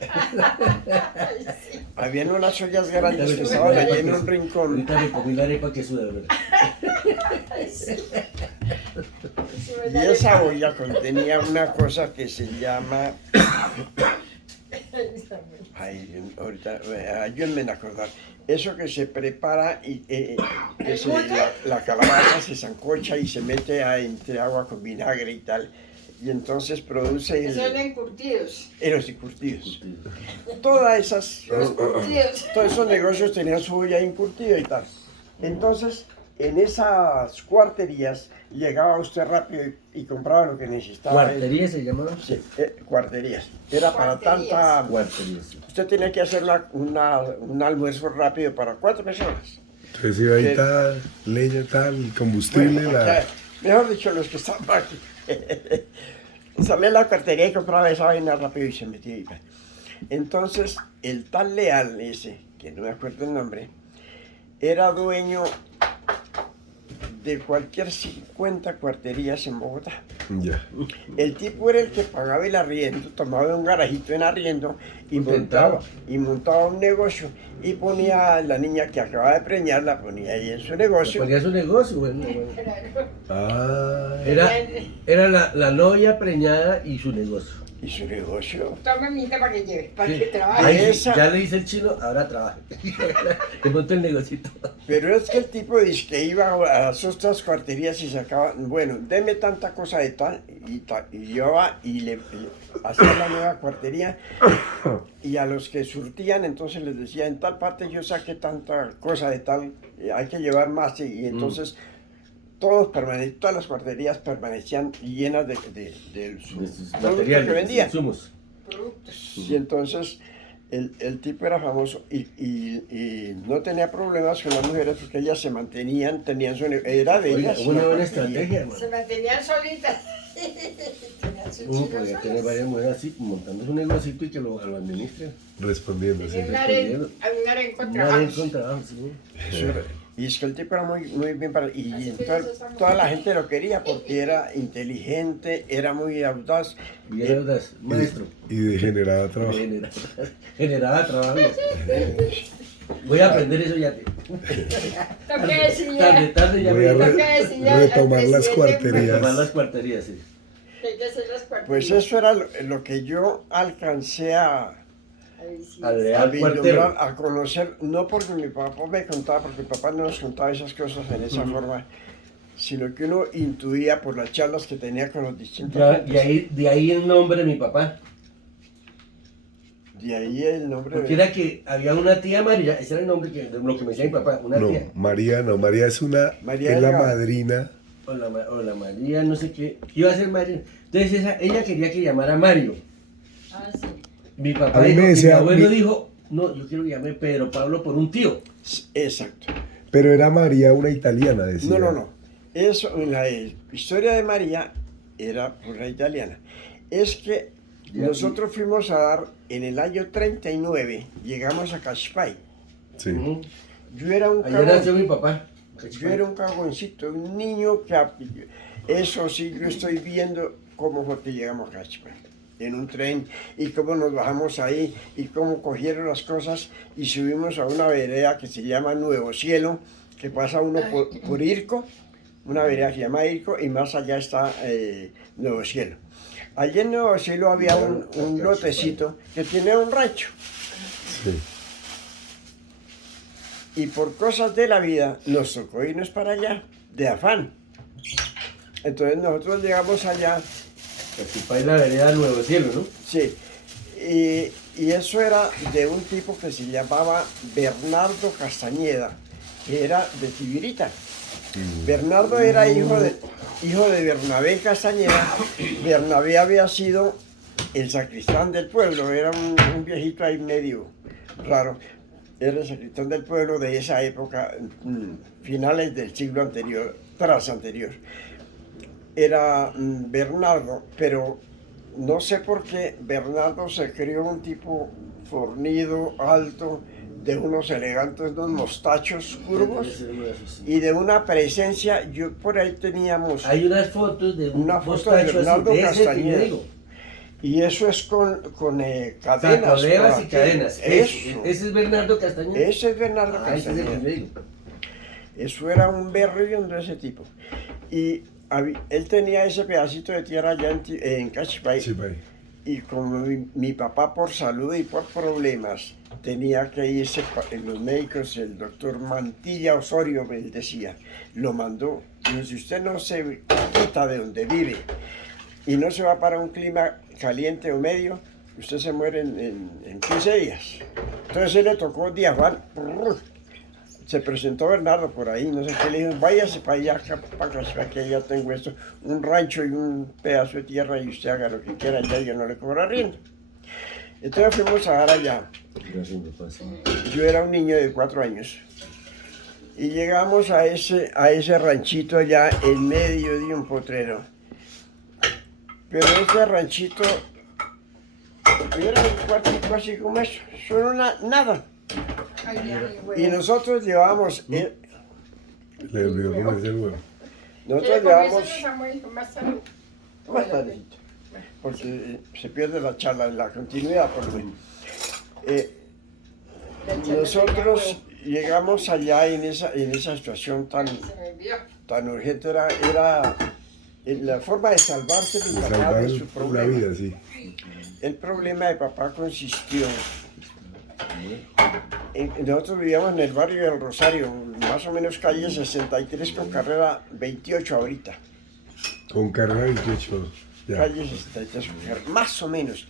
Habían unas ollas grandes que Ahorita estaban me comí la allí en arepa un que- rincón. Ahorita me comí la arepa que suda, ¿verdad? Y esa olla contenía una cosa que se llama. Ay, ahorita, ayúdenme a acordar. Eso que se prepara y la calabaza se sancocha y se mete entre agua con vinagre y tal. Y entonces produce Son encurtidos. los encurtidos. Todas esas, Los curtidos. todos esos negocios tenían su olla encurtida y tal. Entonces, en esas cuarterías llegaba usted rápido y compraba lo que necesitaba. ¿Cuartería se llamaba? Sí, cuarterías. Era para Cuarterías. tanta. Cuartería, sí. Usted tenía que hacer un almuerzo rápido para 4 personas. Entonces iba ahí Que- tal, leña tal, combustible, Bueno, la... mejor dicho, los que estaban aquí. Salía a la cuartería y compraba esa vaina rápido y se metía ahí. Entonces, el tal Leal ese, que no me acuerdo el nombre, era dueño de cualquier 50 cuarterías en Bogotá. Ya. El tipo era el que pagaba el arriendo, tomaba un garajito en arriendo y montaba un negocio y ponía a la niña que acababa de preñar, la ponía ahí en su negocio. Ponía su negocio, bueno. Ah, Era la novia preñada y su negocio. Y su negocio. Toma minta para que lleve, para Sí. que trabaje. Ahí Esa- ya le dice el chino, ahora trabaja. Te monta el negocito. Pero es que el tipo dice que iba a las otras cuarterías y sacaba, bueno, deme tanta cosa de tal, y llevaba y le hacía la nueva cuartería, y a los que surtían, entonces les decía, en tal parte yo saqué tanta cosa de tal, hay que llevar más, y entonces todas las cuarterías permanecían llenas de su De sus producto materiales, que vendían. insumos. Productos. Y entonces el tipo era famoso y no tenía problemas con las mujeres porque ellas se mantenían, tenían su era de Oiga, ellas. una la buena cuartería. estrategia, hermano. Se mantenían solitas. Tenían sus Uno chicos podría tener solos. varias mujeres así, montando su negocito y que lo administren. respondiendo, sí. Hay un aren con Un trabajo. área con trabajo, sí. Eso era- Y es que el tipo era muy bien para... Y Así que entonces eso está muy toda la bien. gente lo quería porque era inteligente, era muy audaz. Bien audaz, maestro. Y degenerada trabajo. Generaba trabajo. Voy a aprender eso ya. Lo que decía, Tarde ya Voy a me lo que decía el retomar las presidente cuarterías. tomar las cuarterías, sí. que hay que hacer las Pues cuartillas. eso era lo que yo alcancé Ahí sí. A ver. a Al vislumbrar, cuartero. a conocer, no porque mi papá me contaba, porque mi papá no nos contaba esas cosas en esa forma, sino que uno intuía por las charlas que tenía con los distintos Ya, gentes. de ahí el nombre de mi papá. De ahí el nombre Porque era que había una tía María, ese era el nombre de lo que me decía mi papá, una No, tía. María no, María es María es la Delgado. madrina. O la María, no sé qué. Iba a ser María. Entonces ella quería que llamara Mario. Ah, sí. Mi papá A mí dijo, me decía, mi abuelo mi- dijo, no, yo quiero que llame Pedro Pablo por un tío. Exacto. Pero era María una italiana, decía. No. Eso, en la historia de María era por la italiana. Es que Ya, nosotros fuimos a dar, en el año 39, llegamos a Cachipay. Sí. Ujú. Yo era un Allá nació cagón, mi papá. yo era un cagoncito, un niño que... Eso sí, yo estoy viendo cómo fue que llegamos a Cachipay. En un tren, y cómo nos bajamos ahí, y cómo cogieron las cosas, y subimos a una vereda que se llama Nuevo Cielo, que pasa uno por Irco, una vereda que se llama Irco, y más allá está Nuevo Cielo. Allí en Nuevo Cielo había un lotecito que tenía un rancho, Sí. y por cosas de la vida nos tocó irnos para allá, de afán. Entonces nosotros llegamos allá, Cachipay, la vereda Nuevo Cielo, ¿no? sí, y eso era de un tipo que se llamaba Bernardo Castañeda, que era de Tibirita. Bernardo era hijo de Bernabé Castañeda. Bernabé había sido el sacristán del pueblo, era un viejito ahí medio raro. Era el sacristán del pueblo de esa época, finales del siglo anterior, tras anterior. Era Bernardo, pero no sé por qué Bernardo se crió un tipo fornido, alto, de unos elegantes, unos mostachos curvos y de una presencia. Yo por ahí teníamos, Hay unas fotos de un Una foto de mostacho así, Bernardo de ese que yo Castañeda. digo. y eso es con cadenas. Sacoleas por y aquí. cadenas. Eso. Ese es Bernardo Castañeda. Ese es Bernardo Ah, ese es el que yo Castañeda. digo. Eso era un berrión de ese tipo. Y él tenía ese pedacito de tierra allá en Cachipay. Sí, pai. Y como mi papá por salud y por problemas tenía que irse, los médicos, el doctor Mantilla Osorio me decía, lo mandó. Dijo, si usted no se quita de donde vive y no se va para un clima caliente o medio, usted se muere en 15 días. Entonces él le tocó diafán. Se presentó Bernardo por ahí, no sé qué, le dijo, váyase para allá, para que ya tengo esto, un rancho y un pedazo de tierra y usted haga lo que quiera allá, yo no le cobro arriendo. Entonces fuimos a dar allá. Gracias, mi papá, sí. Yo era un niño de 4 años y llegamos a ese ranchito allá en medio de un potrero. Pero ese ranchito era un cuartico así como eso, solo nada. Ay, ya, mi Y huevo. nosotros llevábamos, Le olvidó ponerse el huevo. nosotros ¿Quiere comerse llevábamos... los Samuel con más salud? Más tardecito, porque se pierde la charla, la continuidad por lo menos. Nosotros llegamos allá en esa situación Se me olvidó. tan urgente, era la forma de salvarse mi De papá salvar de su la problema. vida, sí. El problema de papá consistió nosotros vivíamos en el barrio del Rosario, más o menos calle 63 con carrera 28 ahorita. Con carrera 28. Ya. Calle 63 con carrera, más o menos.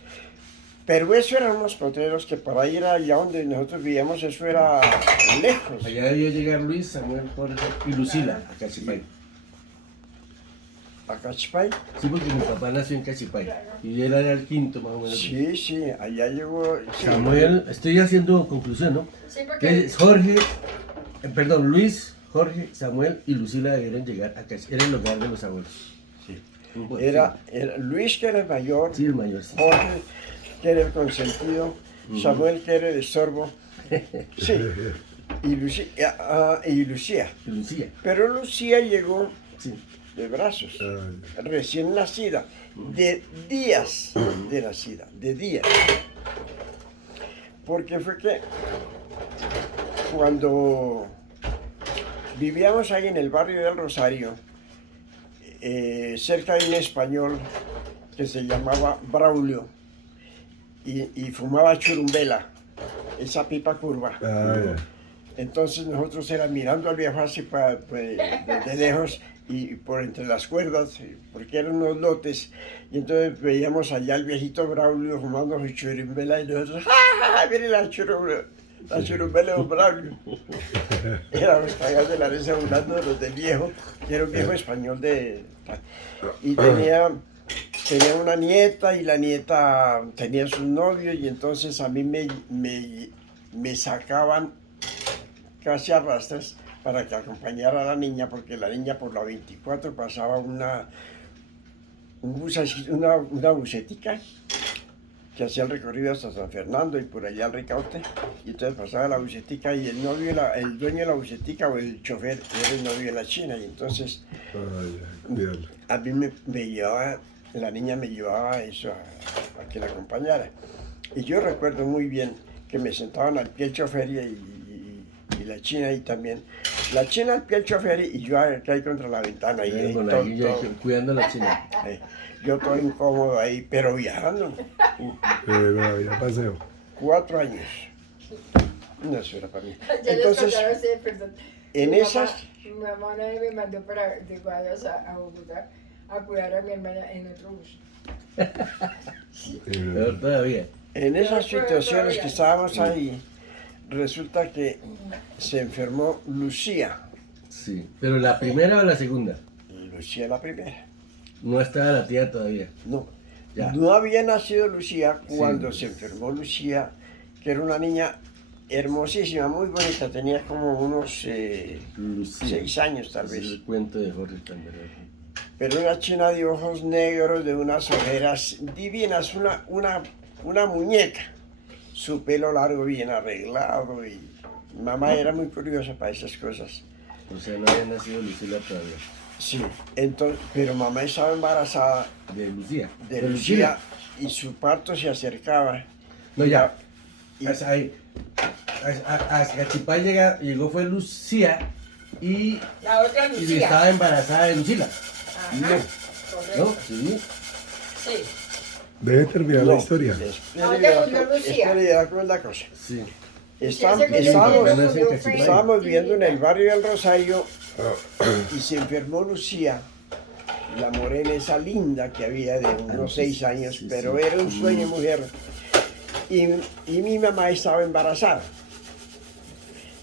Pero eso eran unos potreros que para ir allá donde nosotros vivíamos, eso era lejos. Allá debió llegar Luis, Samuel, Jorge y Lucila a Cachipay. ¿A Cachipay? Sí, porque mi papá nació en Cachipay. Y él era el quinto, más o menos. Sí, allá llegó. Sí. Samuel, estoy haciendo conclusión, ¿no? Sí, porque Entonces, Jorge, perdón, Luis, Jorge, Samuel y Lucila debieron llegar a Cachipay. Era el hogar de los abuelos. Sí. Un Era Luis, que era el mayor, Sí, el mayor, sí. Jorge, que era el consentido, Samuel, que era el estorbo. Sí. y Lucía. Lucía. Pero Lucía llegó Sí. de brazos, Ah, recién nacida, de días de nacida, de días. Porque fue que cuando vivíamos ahí en el barrio del Rosario, cerca de un español que se llamaba Braulio y fumaba churumbela, esa pipa curva. ya. Entonces nosotros era mirando al viejo así desde lejos y por entre las cuerdas, porque eran unos lotes, y entonces veíamos allá al viejito Braulio fumando su churumbela y nosotros, ¡ja, ja, ja! Mire la churumbela de Braulio. Éramos cagados de la risa burlando de los del viejo, que era un viejo español y tenía una nieta y la nieta tenía su novio y entonces a mí me sacaban casi a rastras para que acompañara a la niña, porque la niña por la 24 pasaba una busetica que hacía el recorrido hasta San Fernando y por allá al Ricaute, y entonces pasaba la busetica y el dueño de la busetica o el chofer era el novio de la china, y entonces Ya, cuídalo. a mí me llevaba, la niña me llevaba eso a que la acompañara. Y yo recuerdo muy bien que me sentaban al pie del chofer y la china ahí también. La china al pie del chofer y yo acá ahí contra la ventana. Y Con la guilla, cuidando a la china. yo todo incómodo ahí, pero viajando. Pero había paseo. 4 años. No, eso era para mí. Ya les Entonces, contaba a ustedes, perdón. en Mi esas... Mi mamá una vez me mandó de Guayas a Bogotá a cuidar a mi hermana en otro bus. Pero todavía. En esas situaciones que estábamos ahí, resulta que se enfermó Lucía. Sí. Pero la primera o la segunda. Lucía la primera. No estaba la tía todavía. No. Ya. No había nacido Lucía cuando Sí. se enfermó Lucía, que era una niña hermosísima, muy bonita. Tenía como unos Lucía. 6 años tal Ese es vez. el cuento de Jorge Canberra. Pero una china de ojos negros, de unas ojeras divinas, una muñeca. Su pelo largo bien arreglado y mamá era muy curiosa para esas cosas. O sea, no había nacido Lucila todavía. Sí, entonces, pero mamá estaba embarazada De Lucía. de Lucía y su parto se acercaba. No, ya. Y- Hasta ahí. Hasta Chipá llegó fue Lucía y La otra y Lucía. estaba embarazada de Lucila. Ajá, No. ¿No? correcto. Sí. Sí. Debe terminar la historia. Espera, ¿cómo es la cosa? Sí. Estábamos viviendo en el barrio del Rosario y se enfermó Lucía, la morena esa linda que había de unos 6 años, sí, pero sí. era un sueño mujer. Y mi mamá estaba embarazada.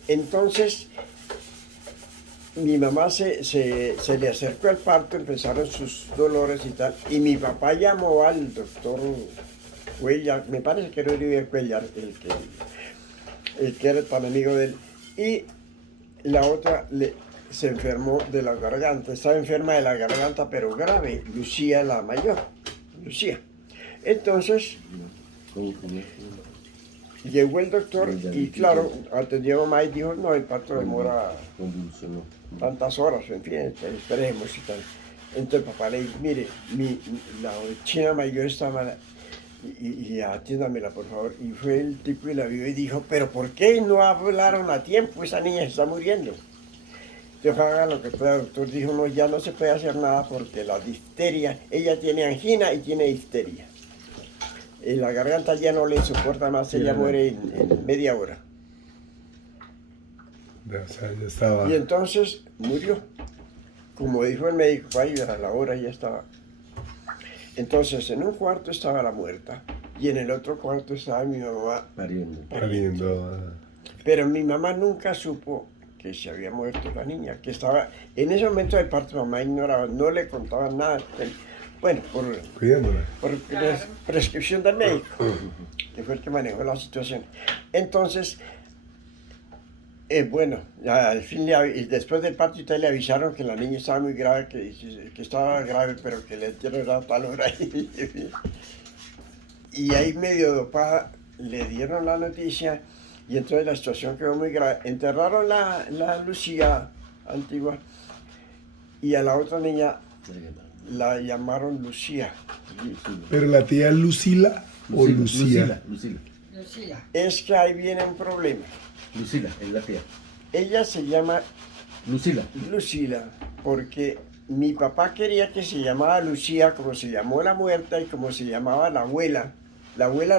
Entonces, mi mamá se le acercó al parto, empezaron sus dolores y tal, y mi papá llamó al doctor Cuellar, me parece que era Uribe Cuellar, el que era tan amigo de él, y la otra se enfermó de la garganta, estaba enferma de la garganta, pero grave, Lucía la mayor, Lucía. Entonces, llegó el doctor y claro, atendió a mamá y dijo, no, el parto demora Convulsionó. tantas horas, en fin, esperemos y tal. Entonces papá le dijo, mire, la china mayor está mala y atiéndamela por favor. Y fue el tipo y la vio y dijo, pero ¿por qué no hablaron a tiempo? Esa niña se está muriendo. Entonces haga lo que pueda, el doctor dijo, no, ya no se puede hacer nada porque la difteria, ella tiene angina y tiene difteria. Y la garganta ya no le soporta más, ella muere en media hora. O sea, ya estaba. Y entonces murió. Como dijo el médico, ahí a la hora ya estaba. Entonces en un cuarto estaba la muerta y en el otro cuarto estaba mi mamá. Pariendo. Pariendo. Pero mi mamá nunca supo que se había muerto la niña, que estaba en ese momento del parto, mamá ignoraba, no le contaban nada. Bueno, Cuidándola. por prescripción del médico, que fue el que manejó la situación. Entonces, bueno, al fin después del parto y tal, le avisaron que la niña estaba muy grave, que estaba grave, pero que le entierro era tal hora. Y ahí medio dopada le dieron la noticia Y entonces la situación quedó muy grave. Enterraron la Lucía antigua y a la otra niña la llamaron Lucía. Pero la tía es Lucila o Lucía. Lucila. Lucía. Es que ahí viene un problema. Lucila, es la tía. Ella se llama Lucila. Lucila porque mi papá quería que se llamara Lucía como se llamó la muerta y como se llamaba la abuela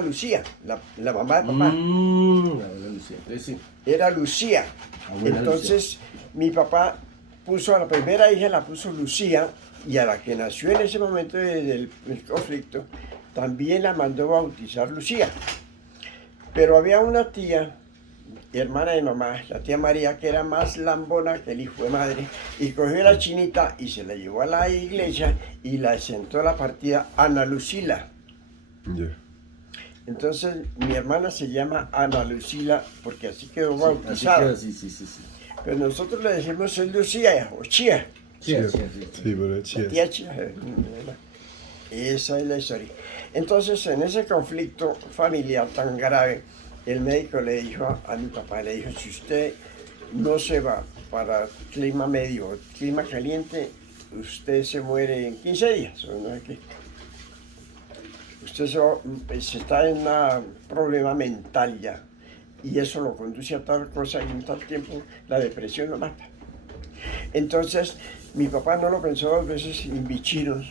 Lucía, la mamá de papá. La abuela Lucía. Entonces sí. Era Lucía. Abuela Entonces mi papá puso a la primera hija, la puso Lucía, y a la que nació en ese momento del conflicto, también la mandó bautizar Lucía. Pero había una tía, hermana de mamá, la tía María, que era más lambona que el hijo de madre, y cogió a la chinita y se la llevó a la iglesia y la sentó a la partida Ana Lucila. Ya. Entonces mi hermana se llama Ana Lucila porque así quedó Así bautizada. queda, sí. Pero nosotros le decimos es Lucía o Chía. Chía. Sí, pero es La chía. tía Chía. Esa es la historia. Entonces, en ese conflicto familiar tan grave, el médico le dijo a mi papá, le dijo, si usted no se va para clima medio o clima caliente, usted se muere en 15 días. O no sé qué. Usted se está en un problema mental ya. Y eso lo conduce a tal cosa y en tal tiempo la depresión lo mata. Entonces, mi papá no lo pensó dos veces, invichinos.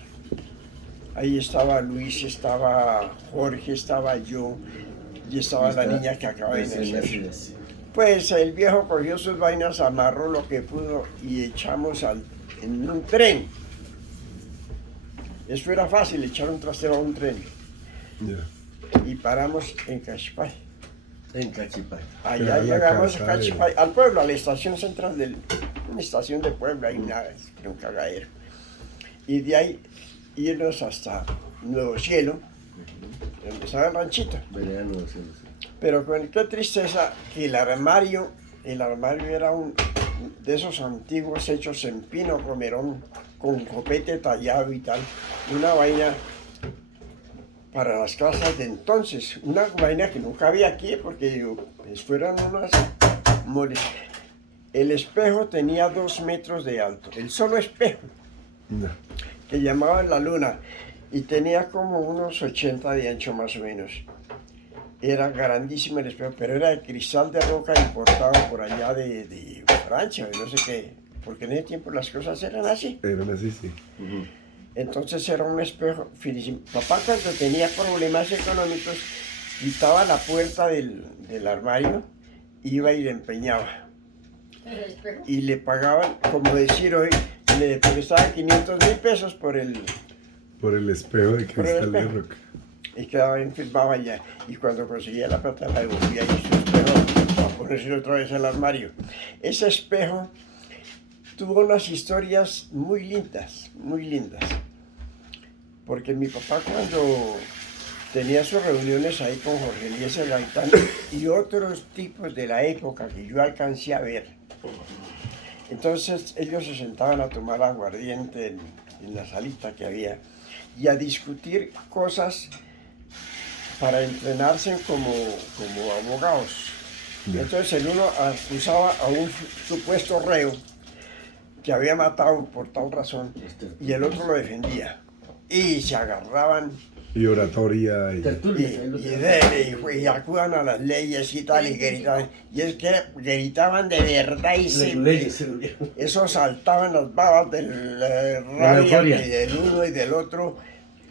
Ahí estaba Luis, estaba Jorge, estaba yo y estaba la niña que acaba de nacer. Pues el viejo cogió sus vainas, amarró lo que pudo y echamos en un tren. Eso era fácil, echar un trastero a un tren. Ya. Y paramos en Cachipay. En Cachipay. Allá Era la llegamos a casa de- Cachipay, al pueblo, a la estación central una estación de pueblo, hay un cagadero. Y de ahí irnos hasta Nuevo Cielo, donde estaba el ranchito. Vereda Nuevo Cielo, sí. Pero con qué tristeza que el armario era de esos antiguos hechos en pino romerón, con copete tallado y tal, una vaina para las casas de entonces, una vaina que nunca había aquí porque pues, fueron unas moles. El espejo tenía 2 metros de alto, el solo espejo, Ya. que llamaban la luna, y tenía como unos 80 de ancho más o menos. Era grandísimo el espejo, pero era de cristal de roca importado por allá de Francia, no sé qué, porque en ese tiempo las cosas eran así. Eran así, sí. Entonces era un espejo finísimo. Papá cuando tenía problemas económicos, quitaba la puerta del armario, iba y le empeñaba. El espejo. Y le pagaban, como decir hoy, le prestaban 500.000 pesos por el... Por el espejo de Por el cristal de espejo. roca. Y quedaba bien firmaba ya. Y cuando conseguía la plata la devolvía y su espejo para ponerse otra vez al armario. Ese espejo tuvo unas historias muy lindas, muy lindas. Porque mi papá cuando tenía sus reuniones ahí con Jorge Eliezer Gaitán y otros tipos de la época que yo alcancé a ver, entonces ellos se sentaban a tomar aguardiente en la salita que había y a discutir cosas para entrenarse como abogados. Ya. Entonces el uno acusaba a un supuesto reo que había matado por tal razón y el otro lo defendía. Y se agarraban Y oratoria. Y... Tertulias, ahí lo y acudan a las leyes y tal y gritaban. Y es que gritaban de verdad y Leyes, eso saltaban las babas del rabia euforia. y del uno y del otro.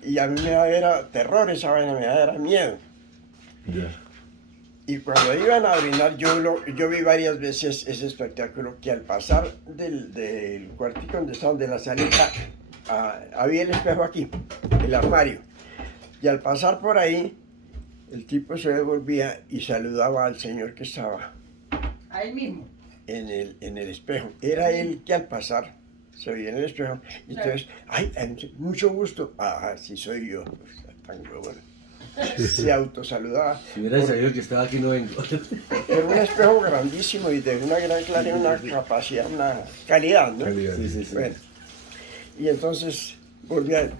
Y a mí me daba era terror esa vaina, me daba era miedo. Ya. Y cuando iban a brindar, yo vi varias veces ese espectáculo que al pasar del cuartico donde estaban, de la salita, había el espejo aquí, el armario. Y al pasar por ahí, el tipo se devolvía y saludaba al señor que estaba A él mismo. en el espejo. Era él que al pasar se veía en el espejo. Y entonces, ay, mucho gusto. Ah, sí soy yo. Tan huevón. Se autosaludaba. Si hubieran sabido que estaba aquí, no vengo. Era un espejo grandísimo y de una gran claridad, una capacidad, una calidad, ¿no? Calidad. Sí. Bueno, y entonces volvía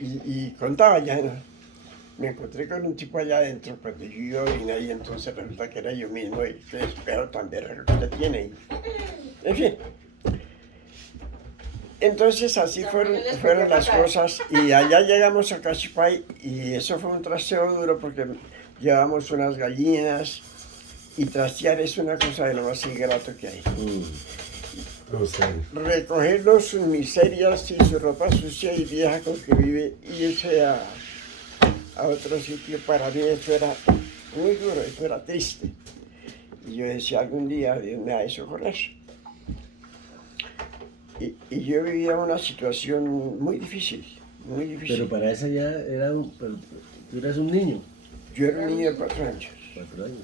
y contaba ya, ¿no? me encontré con un tipo allá adentro cuando yo iba a orinar y entonces resulta que era yo mismo y qué espejo tan verga que usted tiene. En fin. Entonces así fueron las cosas y allá llegamos a Cachipay y eso fue un trasteo duro porque llevamos unas gallinas y trastear es una cosa de lo más ingrato que hay. O sea, Recogerlos sus miserias y su ropa sucia y vieja con que vive y irse a otro sitio, para mí eso era muy duro, eso era triste. Y yo decía, algún día Dios me ha hecho correr. Y yo vivía una situación muy difícil, muy difícil. Pero para esa ya era pero tú eras un niño. Yo era un niño de 4 años. 4 años.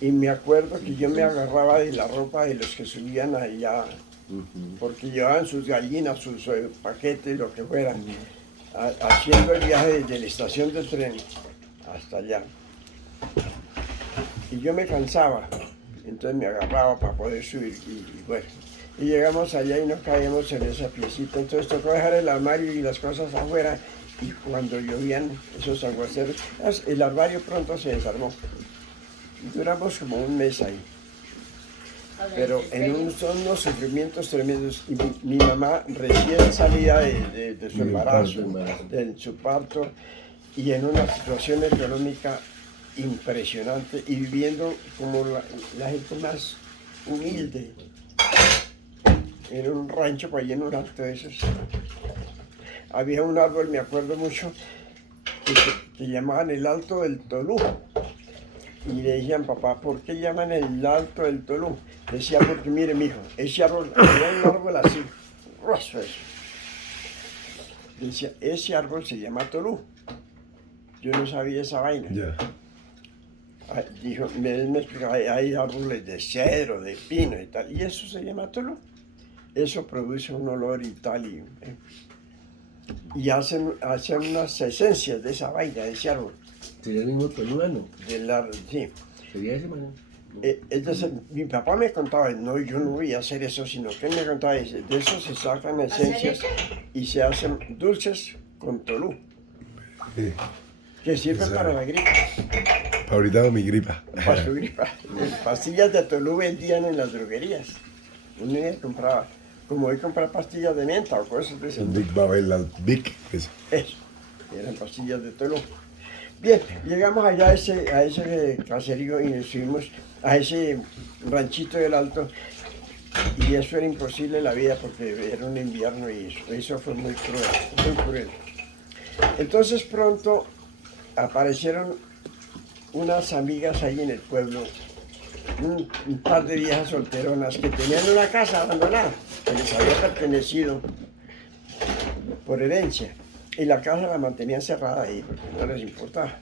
Sí. Y me acuerdo que yo me agarraba de la ropa de los que subían allá, porque llevaban sus gallinas, sus paquetes, lo que fuera, haciendo el viaje desde la estación de tren hasta allá. Y yo me cansaba, entonces me agarraba para poder subir y bueno. Y llegamos allá y nos caíamos en esa piecita, entonces tocó dejar el armario y las cosas afuera y cuando llovían esos aguaceros, el armario pronto se desarmó. Duramos como un mes ahí, pero son unos sufrimientos tremendos. Y mi mamá recién salida de su embarazo, de su parto, y en una situación económica impresionante y viviendo como la gente más humilde en un rancho por allí en un alto de esos. Había un árbol, me acuerdo mucho, que llamaban el Alto del Tolú. Y le decían, papá, ¿por qué llaman el Alto del Tolú? Decía, porque mire, mijo, ese árbol, había un árbol así, grueso eso. Decía, ese árbol se llama Tolú. Yo no sabía esa vaina. ya. Dijo, él me explicaba, hay árboles de cedro, de pino y tal, y eso se llama Tolú. Eso produce un olor y tal, y hacen unas esencias de esa vaina, de ese árbol. Sería el mismo toluano. Sí. Sería ese, man. Entonces, mi papá me contaba, no, yo no voy a hacer eso, sino que él me contaba, de eso se sacan esencias y se hacen dulces con tolú, Sí. que sirven para la gripa, Ahorita mi gripa. para su gripa. Pastillas de tolú vendían en las droguerías. Uno iba y compraba, como hoy comprar pastillas de menta o cosas de El esas. Big Babel, el Big. Eso. Eso, eran pastillas de tolú. Bien, llegamos allá a ese caserío y nos subimos a ese ranchito del Alto y eso era imposible la vida porque era un invierno y eso fue muy cruel, muy cruel. Entonces pronto aparecieron unas amigas ahí en el pueblo, un par de viejas solteronas que tenían una casa abandonada que les había pertenecido por herencia. Y la casa la mantenían cerrada ahí porque no les importaba.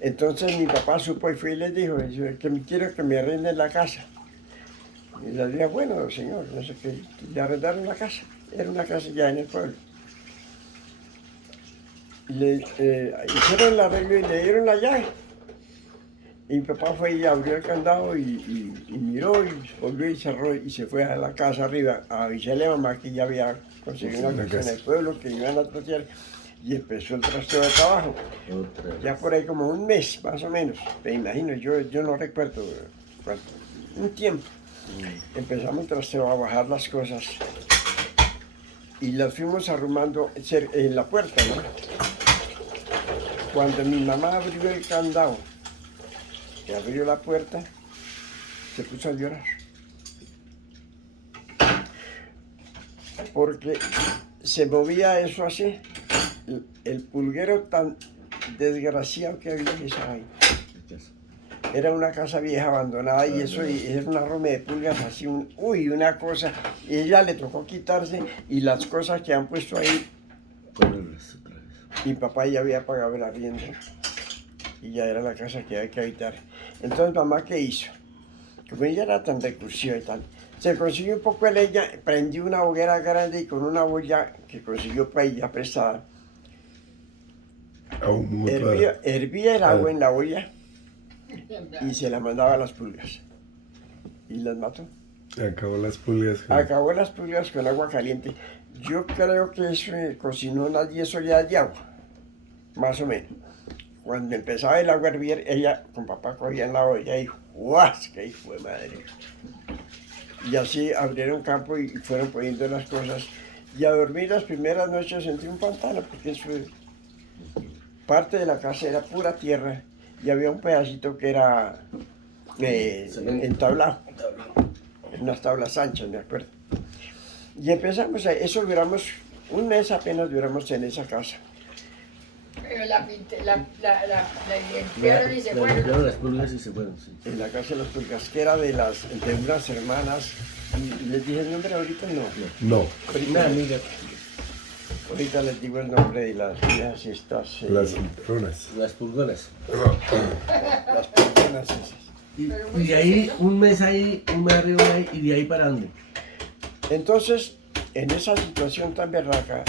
Entonces mi papá supo y fue y les dijo que quiero que me arrenden la casa. Y les dije, bueno, señor, no sé qué, le arrendaron la casa. Era una casa ya en el pueblo. Hicieron el arreglo y le dieron la llave. Y mi papá fue y abrió el candado y miró y volvió y cerró y se fue a la casa arriba a avisarle a mamá que ya había conseguido una casa en el pueblo, que iban a trastear y empezó el trasteo de trabajo. Ya por ahí como un mes más o menos, me imagino, yo no recuerdo cuánto, un tiempo. Empezamos el trasteo a bajar las cosas y las fuimos arrumando en la puerta, ¿no? Cuando mi mamá abrió el candado, que abrió la puerta, se puso a llorar. Porque se movía eso así, el pulguero tan desgraciado que había en esa vaina. Era una casa vieja abandonada y eso y era una rome de pulgas así, una cosa. Y ella le tocó quitarse y las cosas que han puesto ahí. Mi papá ya había pagado el arriendo y ya era la casa que había que habitar. Entonces, mamá, ¿qué hizo? Como ella era tan recursiva y tal, se consiguió un poco de leña, prendió una hoguera grande y con una olla que consiguió para ella prestada, hervía el agua en la olla y se la mandaba a las pulgas. Y las mató. Acabó las pulgas. Acabó las pulgas con agua caliente. Yo creo que eso cocinó unas 10 ollas de agua. más o menos. Cuando empezaba el agua a hervir, ella con papá cogía en la olla y ¡guas! ¡Qué hijo de madre! Y así abrieron campo y fueron poniendo las cosas. Y a dormir las primeras noches entre un pantano, porque eso, parte de la casa era pura tierra y había un pedacito que era entablado, unas tablas anchas, me acuerdo. Y empezamos, eso duramos, un mes apenas duramos en esa casa. Pero la limpiaron y se fueron. Limpiaron las pulgas y se fueron, sí. En la casa de las pulgas, que era de unas hermanas, y les dije el nombre ahorita, no. No, Una amiga. Ahorita les digo el nombre de las hijas estas. las citronas. Las pulgonas. Las pulgonas esas. Y de ahí, un mes ahí, un mes arriba ahí, y de ahí para dónde. Entonces, en esa situación tan berraca,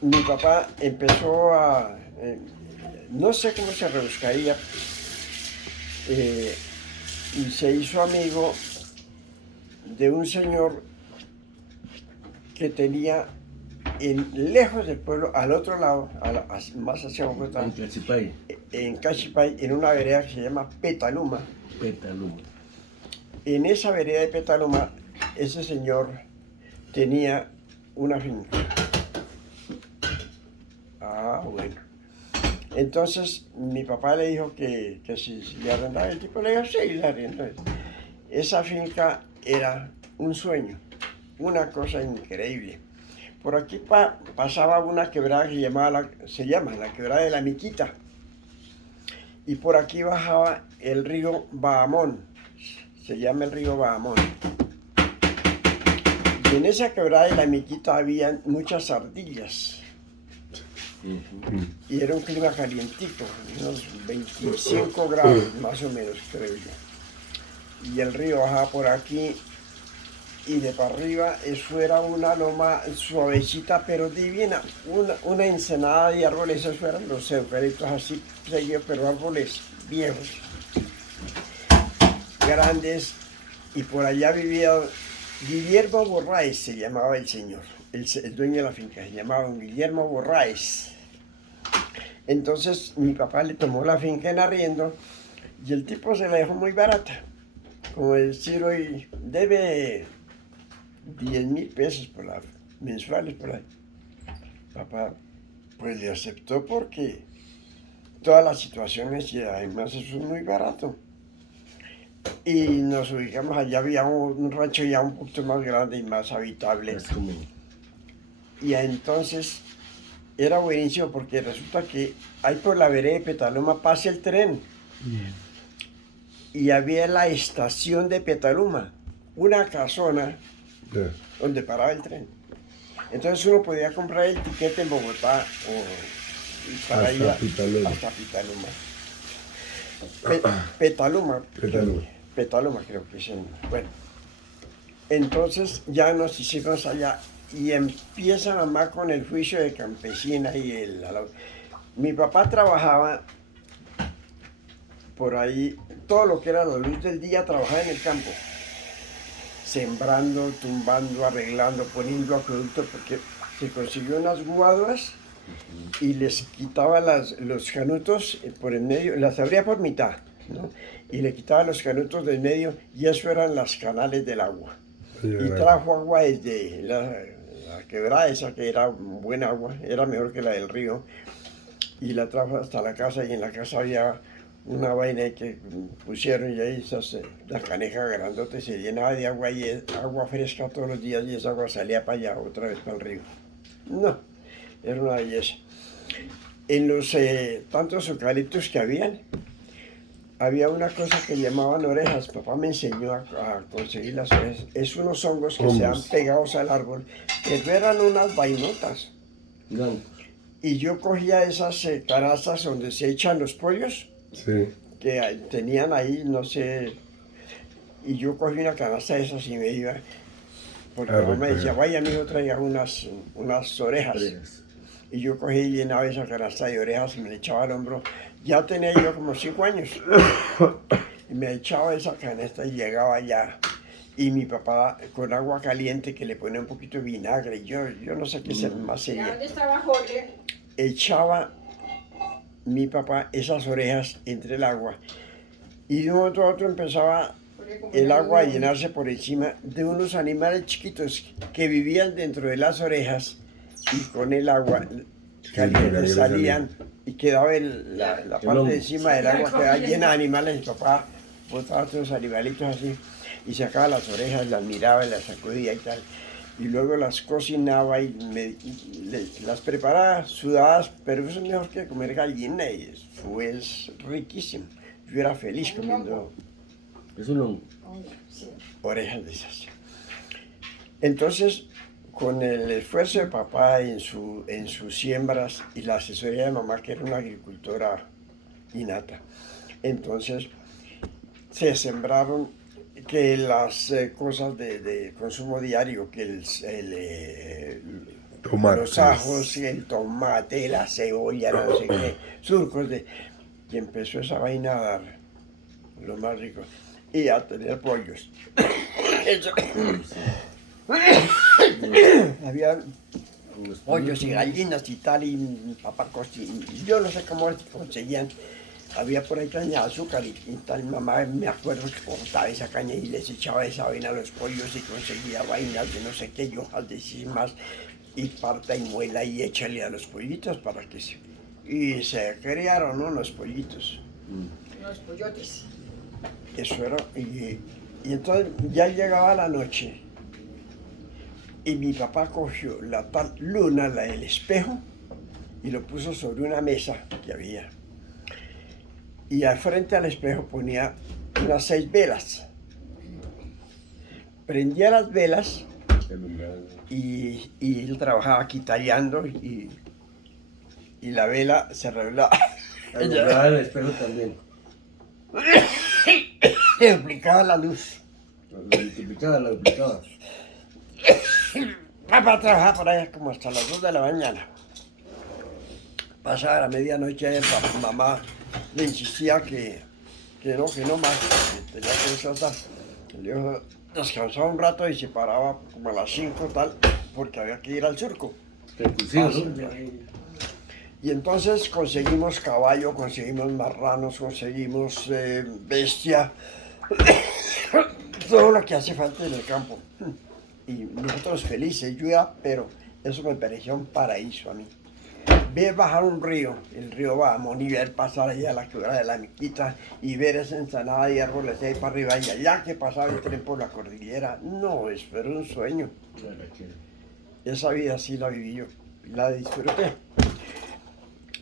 mi papá empezó a, no sé cómo se rebuscaría, y se hizo amigo de un señor que tenía lejos del pueblo, al otro lado, más hacia Bogotá, En Cachipay. en Cachipay, en una vereda que se llama Petaluma. Petaluma. En esa vereda de Petaluma, ese señor tenía una finca. Ah, bueno. Entonces mi papá le dijo que si le arrendaba, el tipo le dijo, sí, le arrendó. Esa finca era un sueño, una cosa increíble. Por aquí pasaba una quebrada que se llama la quebrada de la Miquita. Y por aquí bajaba el río Bahamón, se llama el río Bahamón. Y en esa quebrada de la Miquita había muchas ardillas. Y era un clima calientico, unos 25 grados más o menos, creo yo. Y el río bajaba por aquí y de para arriba, eso era una loma suavecita pero divina, una ensenada de árboles, esos eran los eucaliptos así seguidos, pero árboles viejos, grandes, y por allá vivía Guillermo Borraes, se llamaba el señor, el dueño de la finca, se llamaba Guillermo Borraes. Entonces mi papá le tomó la finca en arriendo y el tipo se la dejó muy barata, como decir hoy, debe 10,000 pesos mensuales por ahí. Papá, pues le aceptó porque todas las situaciones y además eso es muy barato. Y nos ubicamos allá, había un rancho ya un poquito más grande y más habitable. Es como... Y entonces era buenísimo porque resulta que ahí por la vereda de Petaluma pasa el tren. Y había la estación de Petaluma, una casona donde paraba el tren. Entonces uno podía comprar el tiquete en Bogotá para ir hasta Petaluma. Petaluma creo que es bueno. Entonces ya nos hicimos allá y empieza mamá con el juicio de campesina y mi papá trabajaba por ahí, todo lo que era la luz del día trabajaba en el campo, sembrando, tumbando, arreglando, poniendo acueductos, porque se consiguió unas guaduas y les quitaba los canutos por el medio, las abría por mitad, ¿no? Y le quitaba los canutos del medio y eso eran las canales del agua. Y trajo agua desde la quebrada esa, que era buena agua, era mejor que la del río, y la trajo hasta la casa, y en la casa había una vaina que pusieron y ahí la caneja grandota se llenaba de agua y agua fresca todos los días y esa agua salía para allá otra vez para el río. No, era una belleza. En los tantos eucaliptos que había una cosa que llamaban orejas. Papá me enseñó a conseguir las orejas. Es unos hongos que se han pegados al árbol, que eran unas vainotas. Y yo cogía esas canastas donde se echan los pollos, que tenían ahí, no sé, y yo cogí una canasta de esas y me iba, porque mamá me decía, vaya mijo, traiga unas orejas. Y yo cogí y llenaba esa canasta de orejas y me le echaba al hombro. Ya tenía yo como 5 años. Y me echaba esa canasta y llegaba allá. Y mi papá con agua caliente que le ponía un poquito de vinagre. Yo no sé qué más sería. ¿Dónde estaba Jorge? Echaba mi papá esas orejas entre el agua. Y de un momento a otro empezaba Porque como el ya agua a no- llenarse por encima de unos animales chiquitos que vivían dentro de las orejas y con el agua caliente caliente salían y quedaba la El parte hongo. de encima del Sí, agua la quedaba comida. llena de animales. Mi papá botaba todos los animalitos así y sacaba las orejas, las miraba y las sacudía y tal. Y luego las cocinaba y las preparaba sudadas, pero eso es mejor que comer gallina y es riquísimo. Yo era feliz comiendo Es un hongo. Sí. orejas de esas. Entonces, con el esfuerzo de papá en sus siembras y la asesoría de mamá, que era una agricultora innata, entonces se sembraron que las cosas de consumo diario, que Tomates. los ajos, el tomate, la cebolla, no sé qué, surcos de... Y empezó esa vaina a dar lo más rico. Y a tener pollos. Eso. Había Los pollos y gallinas y tal, y mi papá yo no sé cómo conseguían. Había por ahí caña de azúcar y tal. Mi mamá me acuerdo que cortaba esa caña y les echaba esa vaina a los pollos y conseguía vainas de no sé qué, y hojas de cimas, y parta y muela y échale a los pollitos para que se... Y se criaron, ¿no? Los pollitos. Los pollotes. Eso era. Y entonces ya llegaba la noche y mi papá cogió la tal luna, el espejo, y lo puso sobre una mesa que había. Y al frente al espejo ponía unas 6 velas. Prendía las velas y él trabajaba aquí tallando y la vela se revelaba. Alumbraba el espejo también. Se duplicaba la luz. Lo multiplicaba, lo duplicaba. Papá trabajaba por ahí como hasta las 2 de la mañana. Pasaba la medianoche, mamá le insistía que no más, que tenía que descansar. Le dijo, descansaba un rato y se paraba como a las 5 tal, porque había que ir al surco. Repulsivo, Ah, ¿no? Y entonces conseguimos caballo, conseguimos marranos, conseguimos bestia, todo lo que hace falta en el campo. Y nosotros felices, yo ya, pero eso me parecía un paraíso a mí. Ver bajar un río, el río Bajamón, y ver pasar allá a la quebrada de la Miquita y ver esa ensanada de árboles ahí para arriba y allá que pasaba el tren por la cordillera. No, eso era un sueño. Esa vida sí la viví yo, la disfruté.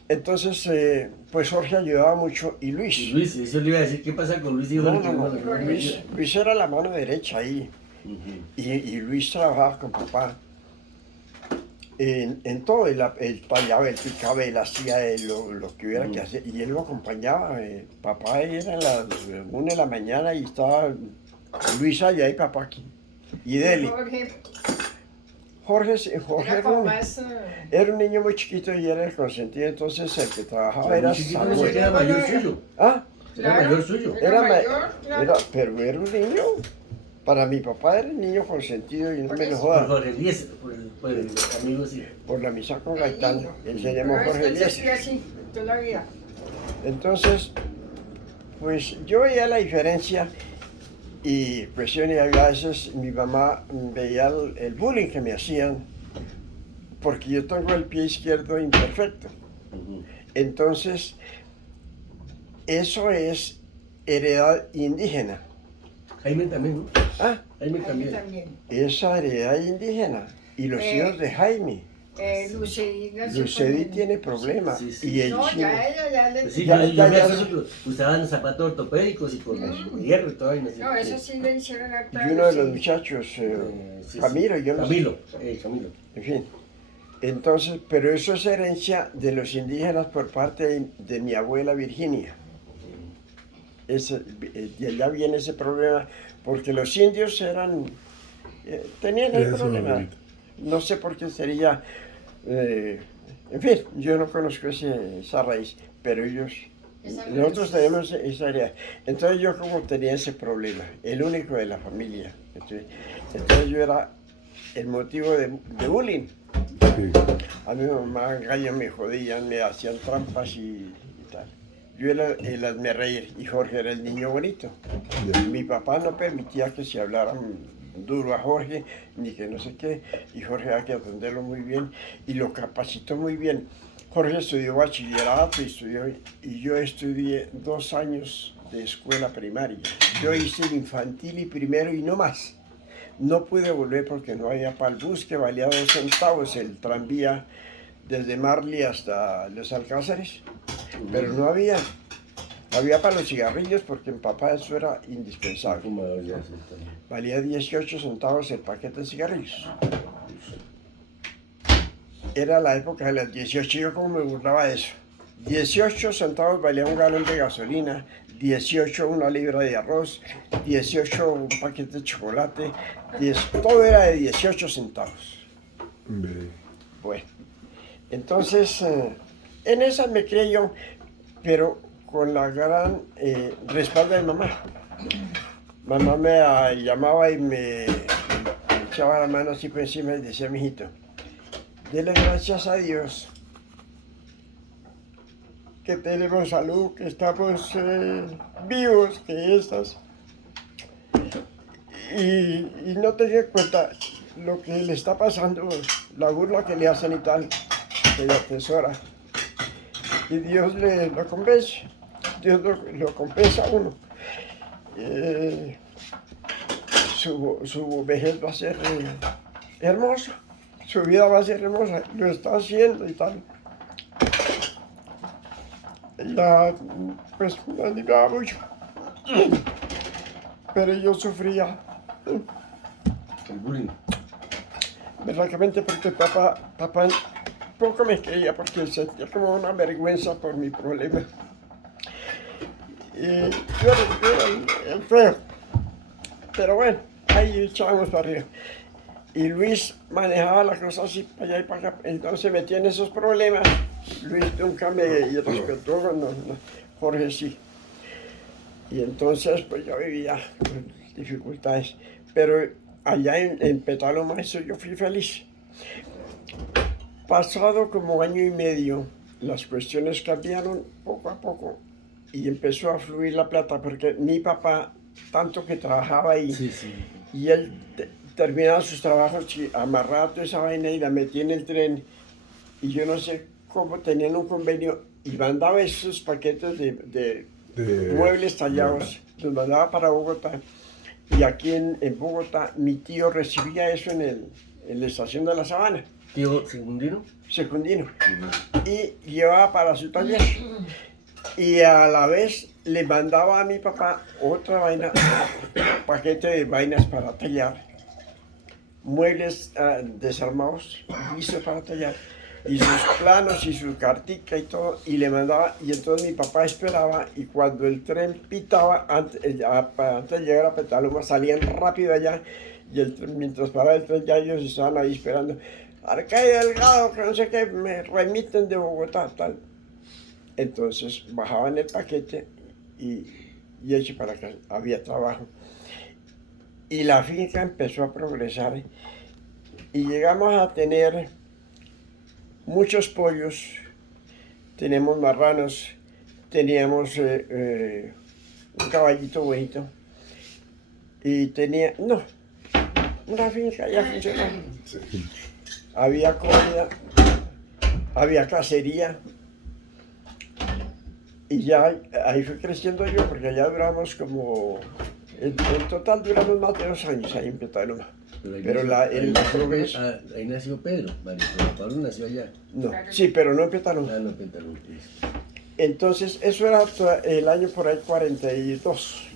Entonces, pues Jorge ayudaba mucho y Luis. Y Luis, eso le iba a decir, ¿qué pasa con Luis? Dijo No, que no, no, no, Luis era la mano derecha ahí. Y Luis trabajaba con papá en todo. Él tallaba, él picaba, él hacía lo que hubiera que hacer. Y él lo acompañaba. Papá era a las 1 de la mañana y estaba Luis allá y papá aquí. Y Deli. Jorge Era como más... era un niño muy chiquito y era el consentido. Entonces el que trabajaba era Samuel. Samuel. Era mayor suyo. ¿Ah? Era mayor suyo. Era ma- mayor, claro. pero era un niño. Para mi papá era un niño consentido y no Por me lo eso. Por jodan. Jorge Eliezer, por el amigo, sí. Por la misa con El Gaitán. niño. Él se llamó Pero es Jorge que él se Eliezer. escribe así, toda la vida. Entonces, pues yo veía la diferencia y pues yo a veces mi mamá veía el bullying que me hacían porque yo tengo el pie izquierdo imperfecto. Entonces, eso es heredad indígena. Jaime también, ¿no? Ah, Jaime Ahí también. también. esa heredad indígena. Y los hijos de Jaime. Lucedi nació Lucedi con- tiene problemas. Sí, sí. Y el No, chino. ya ella ya le... Pues sí, Ya, yo me ya, acuerdo que usaban zapatos ortopédicos y con hierro y todo. Y No, eso sí le hicieron harta... Y uno de los Lucedi. muchachos, Sí, Camilo, yo no sé. Camilo. En fin. Entonces, pero eso es herencia de los indígenas por parte de mi abuela Virginia. De allá viene ese problema, porque los indios tenían el Eso, problema. bonito. No sé por qué sería, en fin, yo no conozco esa raíz, pero nosotros tenemos esa área. Entonces yo como tenía ese problema, el único de la familia. Entonces yo era el motivo de bullying. Sí. A mi mamá gallo me jodían, me hacían trampas y tal. Yo era el hazmerreír y Jorge era el niño bonito. Ya. Mi papá no permitía que se hablaran duro a Jorge, ni que no sé qué, y Jorge había que atenderlo muy bien y lo capacitó muy bien. Jorge estudió bachillerato y yo estudié 2 años de escuela primaria. Yo hice el infantil y primero y no más. No pude volver porque no había para el bus, que valía 2 centavos el tranvía desde Marley hasta Los Alcázares, pero no había. Había para los cigarrillos porque en papá eso era indispensable. Fumador ya, sí, también. Valía 18 centavos el paquete de cigarrillos. Era la época de las 18, yo como me burlaba de eso. 18 centavos valía un galón de gasolina, 18 una libra de arroz, 18 un paquete de chocolate, todo era de 18 centavos. Ve. Bueno, entonces en esa me crié yo, pero con la gran respaldo de mamá. Mamá me llamaba y me echaba la mano así por encima y decía, mijito, dele gracias a Dios que tenemos salud, que estamos vivos, que estás. Y no tenía en cuenta lo que le está pasando, la burla que le hacen y tal, que le atesora. Y Dios lo convence, Dios lo compensa a uno. Su vejez va a ser hermosa, su vida va a ser hermosa, lo está haciendo y tal. Ella, pues, me animaba mucho, pero yo sufría, El bullying. verdaderamente, porque papá poco me quería porque sentía como una vergüenza por mi problema. Y yo era el feo, pero bueno, ahí echábamos para arriba. Y Luis manejaba la cosa así para allá y para acá, entonces metía en esos problemas. Luis nunca me respetó, no, Jorge sí. Y entonces pues yo vivía con dificultades, pero allá en Petaluma eso yo fui feliz. Pasado como año y medio, las cuestiones cambiaron poco a poco y empezó a fluir la plata, porque mi papá, tanto que trabajaba ahí, Sí, sí. y él terminaba sus trabajos y amarraba toda esa vaina y la metía en el tren, y yo no sé cómo tenían un convenio, y mandaba esos paquetes de muebles tallados, los mandaba para Bogotá, y aquí en Bogotá mi tío recibía eso en la estación de La Sabana. Tío Segundino. Secundino, y llevaba para su taller, y a la vez le mandaba a mi papá otra vaina, paquete de vainas para tallar, muebles desarmados, listos para tallar, y sus planos y su cartica y todo, y le mandaba, y entonces mi papá esperaba, y cuando el tren pitaba, antes de llegar a Petaluma, salían rápido allá, y mientras paraba el tren ya ellos estaban ahí esperando. Arcadio Delgado, que no sé qué, me remiten de Bogotá, tal. Entonces bajaban el paquete y hecho para que había trabajo. Y la finca empezó a progresar y llegamos a tener muchos pollos, teníamos marranos, teníamos un caballito bonito y una finca ya funcionaba. Sí. Había comida, había cacería, y ya ahí fui creciendo yo, porque allá duramos como, en total duramos más de 2 años ahí en Petaluma. Pero el progreso, Ahí nació Pedro, Mario, pero Pablo nació allá. no, sí, pero no en Petaluma. Ah, no, Pentalón. Entonces, eso era el año por ahí 42,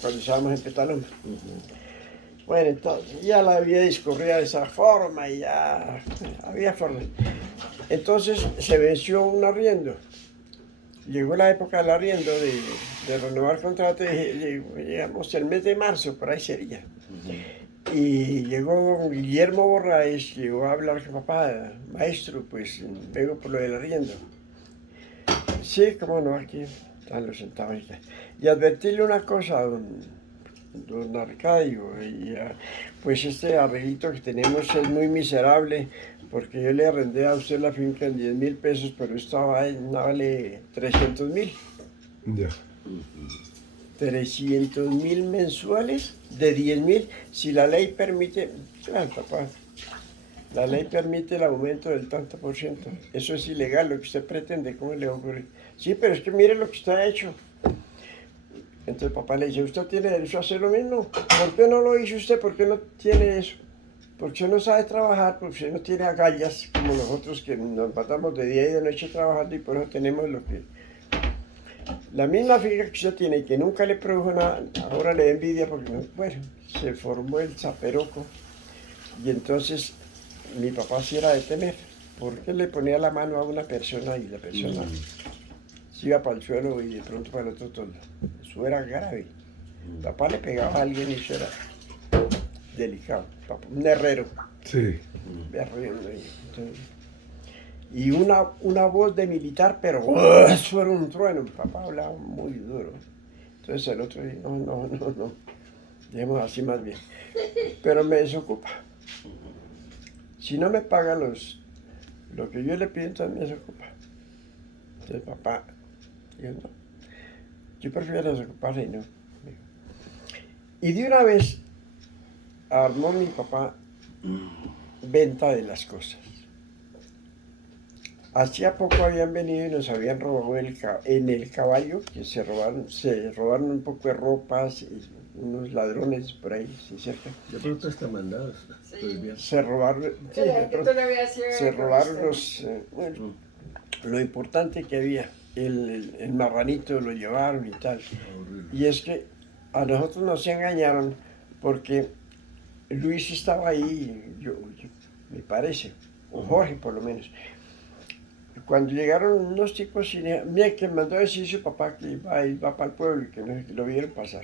cuando estábamos en Petaluma. Bueno, entonces ya la vida discurría de esa forma y ya había forma. Entonces se venció un arriendo. Llegó la época del arriendo de renovar contrato, llegamos el mes de marzo, por ahí sería. Y llegó don Guillermo Borraes, llegó a hablar con papá, maestro, pues vengo por lo del arriendo. Sí, cómo no, aquí están los centavos. Y advertirle una cosa, don don Arcadio. Pues este arreglito que tenemos es muy miserable porque yo le arrendé a usted la finca en 10.000 pesos, pero esta vaina vale 300.000. Ya. 300.000 mensuales de 10.000. Si la ley permite, claro, papá, la ley permite el aumento del tanto por ciento. Eso es ilegal, lo que usted pretende, ¿cómo le ocurre? Sí, pero es que mire lo que usted ha hecho. Entonces papá le dice, usted tiene derecho a hacer lo mismo. ¿Por qué no lo hizo usted? ¿Por qué no tiene eso? Porque usted no sabe trabajar, porque usted no tiene agallas como nosotros que nos matamos de día y de noche trabajando y por eso tenemos lo que... La misma finca que usted tiene y que nunca le produjo nada, ahora le da envidia porque, bueno, se formó el zaperoco y entonces mi papá sí era de temer, porque le ponía la mano a una persona y la persona se iba para el suelo y de pronto para el otro todo. Eso era grave. Papá le pegaba a alguien y eso era delicado. Papá, un herrero. Sí. Y una voz de militar, pero eso era un trueno. Papá hablaba muy duro. Entonces el otro dijo, no. Dejemos así más bien. Pero me desocupa. Si no me paga lo que yo le pido, entonces me desocupa. Entonces papá, yo no. Yo prefiero desocuparle y no. Y de una vez armó mi papá venta de las cosas. Hacía poco habían venido y nos habían robado en el caballo, que se robaron un poco de ropas, y unos ladrones por ahí, sí, cerca. De pronto hasta mandados. Sí. Se robaron, Sí, que todavía se robaron bueno, lo importante que había, el marranito lo llevaron y tal. Y es que a nosotros nos engañaron porque Luis estaba ahí, me parece, o Jorge por lo menos. Cuando llegaron unos tipos, mira que mandó a decir su papá que iba para el pueblo y que lo vieron pasar.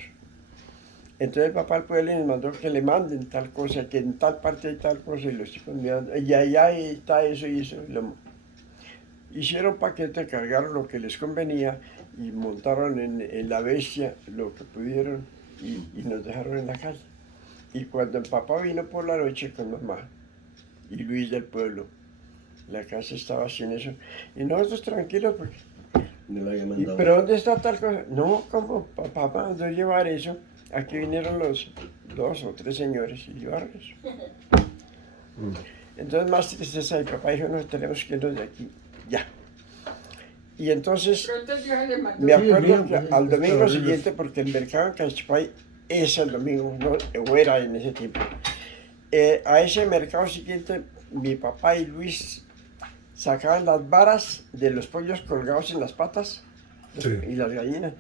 Entonces el papá al pueblo les mandó que le manden tal cosa, que en tal parte hay tal cosa, y los chicos mirando, y allá está eso y eso. Hicieron paquete, cargaron lo que les convenía y montaron en la bestia lo que pudieron y nos dejaron en la calle. Y cuando el papá vino por la noche con mamá y Luis del pueblo, la casa estaba sin eso. Y nosotros tranquilos porque... Me lo había mandado. ¿Pero dónde está tal cosa? No, ¿cómo? Papá mandó llevar eso. Aquí vinieron los 2 o 3 señores y llevaron eso. Entonces más tristeza, y papá dijo, no, tenemos que irnos de aquí, ya. Y entonces Pronto Dios le mandó. me acuerdo bien, que pues, al domingo horrible. siguiente, porque el mercado en Cachipay es el domingo, no, o era en ese tiempo. A ese mercado siguiente, mi papá y Luis sacaban las varas de los pollos colgados en las patas Sí. y las gallinas.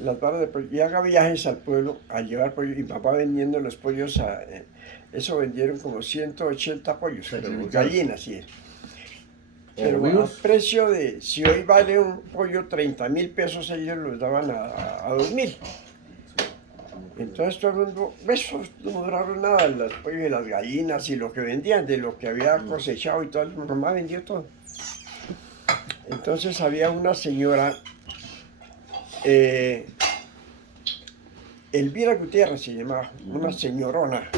Las varas de pollo. Y haga viajes al pueblo a llevar pollo. Y papá vendiendo los pollos eso vendieron como 180 pollos, pero Sacrificados. gallinas, sí. ¿O Pero a vivos? precio de, si hoy vale un pollo 30.000 pesos, ellos los daban a 2.000. Entonces todo el mundo, eso no duraron nada, los pollos y las gallinas y lo que vendían, de lo que había cosechado y todo, mi mamá vendió todo. Entonces había una señora, Elvira Gutiérrez se llamaba, una señorona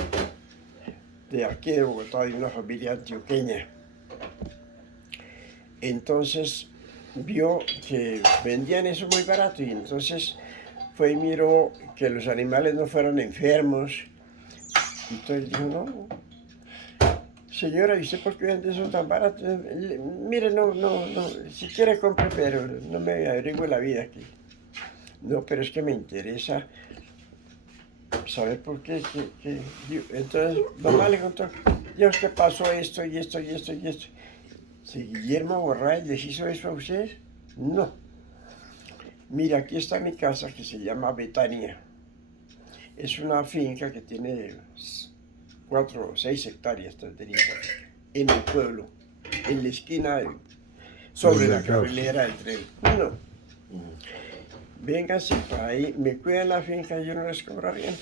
de aquí de Bogotá, de una familia antioqueña. Entonces vio que vendían eso muy barato y entonces fue y miró que los animales no fueran enfermos. Y entonces dijo, no, señora, ¿y usted por qué vende eso tan barato? Mire, no, si quiere compre, pero no me averigüe la vida aquí. No, pero es que me interesa saber por qué. Entonces, mamá le contó, Dios, ¿qué pasó esto y esto y esto y esto? Si Guillermo Borraes les hizo eso a ustedes, no. Mira, aquí está mi casa que se llama Betania. Es una finca que tiene 4 o 6 hectáreas en el pueblo, en la esquina, sobre la carrilera del tren. No. Vénganse para ahí, me cuidan la finca y yo no les cobro arriendo.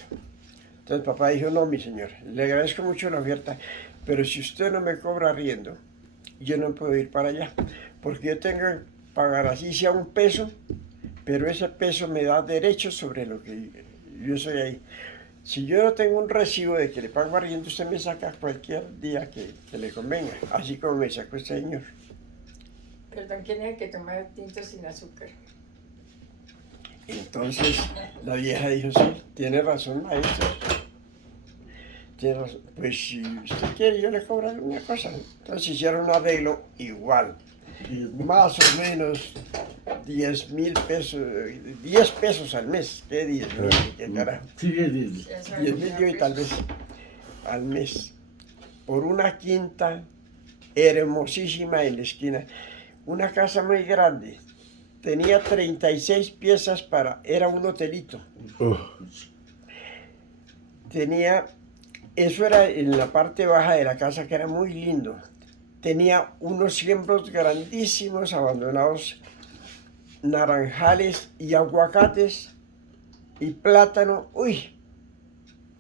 Entonces papá dijo, no, mi señor, le agradezco mucho la oferta, pero si usted no me cobra arriendo, yo no puedo ir para allá, porque yo tengo que pagar así sea un peso, pero ese peso me da derechos sobre lo que yo soy ahí. Si yo no tengo un recibo de que le pago arriendo, usted me saca cualquier día que le convenga, así como me sacó este señor. Perdón, ¿quién es el que toma tinto sin azúcar? Entonces la vieja dijo, sí, tiene razón, maestro. Tiene razón. Pues si usted quiere, yo le cobro alguna cosa. Entonces hicieron un arreglo igual, más o menos 10,000 pesos, 10 pesos al mes. ¿Qué 10,000? ¿Qué carajo? Sí, sí. Eso 10,000 es yo y tal vez al mes. Por una quinta hermosísima en la esquina. Una casa muy grande. Tenía 36 piezas era un hotelito. Eso era en la parte baja de la casa, que era muy lindo. Tenía unos siembros grandísimos abandonados, naranjales y aguacates y plátano. Uy,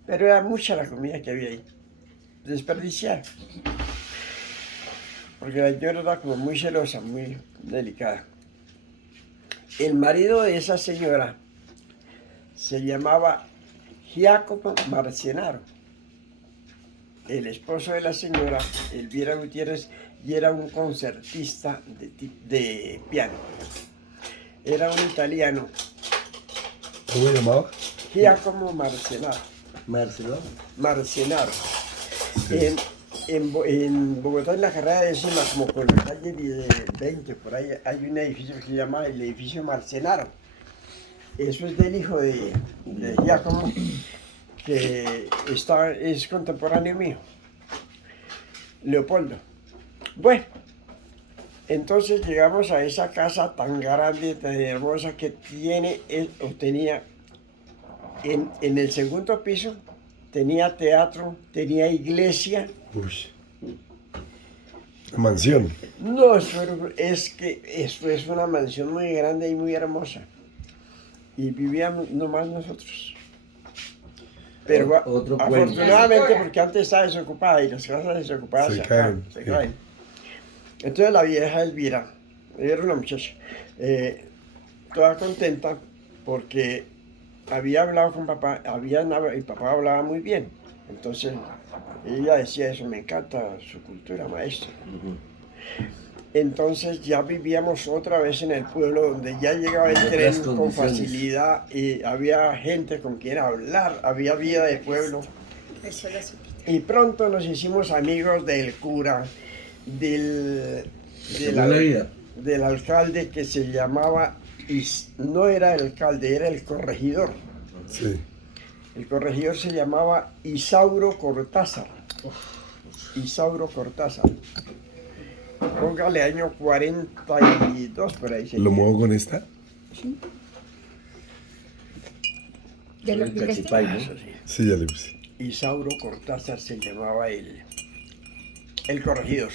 pero era mucha la comida que había ahí. Desperdiciar. Porque la señora era como muy celosa, muy delicada. El marido de esa señora se llamaba Giacomo Marcenaro. El esposo de la señora, Elvira Gutiérrez, y era un concertista de piano. Era un italiano. ¿Cómo se llamaba? Giacomo Marcenaro. Marcenaro. Sí. En Bogotá, en la carrera décima, como por la calle 20, por ahí hay un edificio que se llama el edificio Marcenaro. Eso es del hijo de Giacomo, que es contemporáneo mío, Leopoldo. Bueno, entonces llegamos a esa casa tan grande, tan hermosa que tenía en el segundo piso, tenía teatro, tenía iglesia. Uy. La mansión. No, esto es una mansión muy grande y muy hermosa. Y vivíamos nomás nosotros. Pero Otro cuento. afortunadamente, porque antes estaba desocupada y las casas desocupadas Se caen, se sí. caen. Entonces la vieja Elvira, era una muchacha, toda contenta porque había hablado con papá, y papá hablaba muy bien. Entonces ella decía eso, me encanta su cultura, maestro. Entonces ya vivíamos otra vez en el pueblo donde ya llegaba el En tren otras con condiciones. facilidad y había gente con quien hablar, había vida de pueblo. Eso la supe. Y pronto nos hicimos amigos del cura, Según la vida. del alcalde que se llamaba, no era el alcalde, era el corregidor. Sí. El corregidor se llamaba Isauro Cortázar. Isauro Cortázar. Póngale año 42 por ahí. ¿Lo muevo con esta? ¿Ya lo El explicaste? cachipay, ¿no? Eso sí. Sí, ya le puse. Isauro Cortázar se llamaba el corregidor.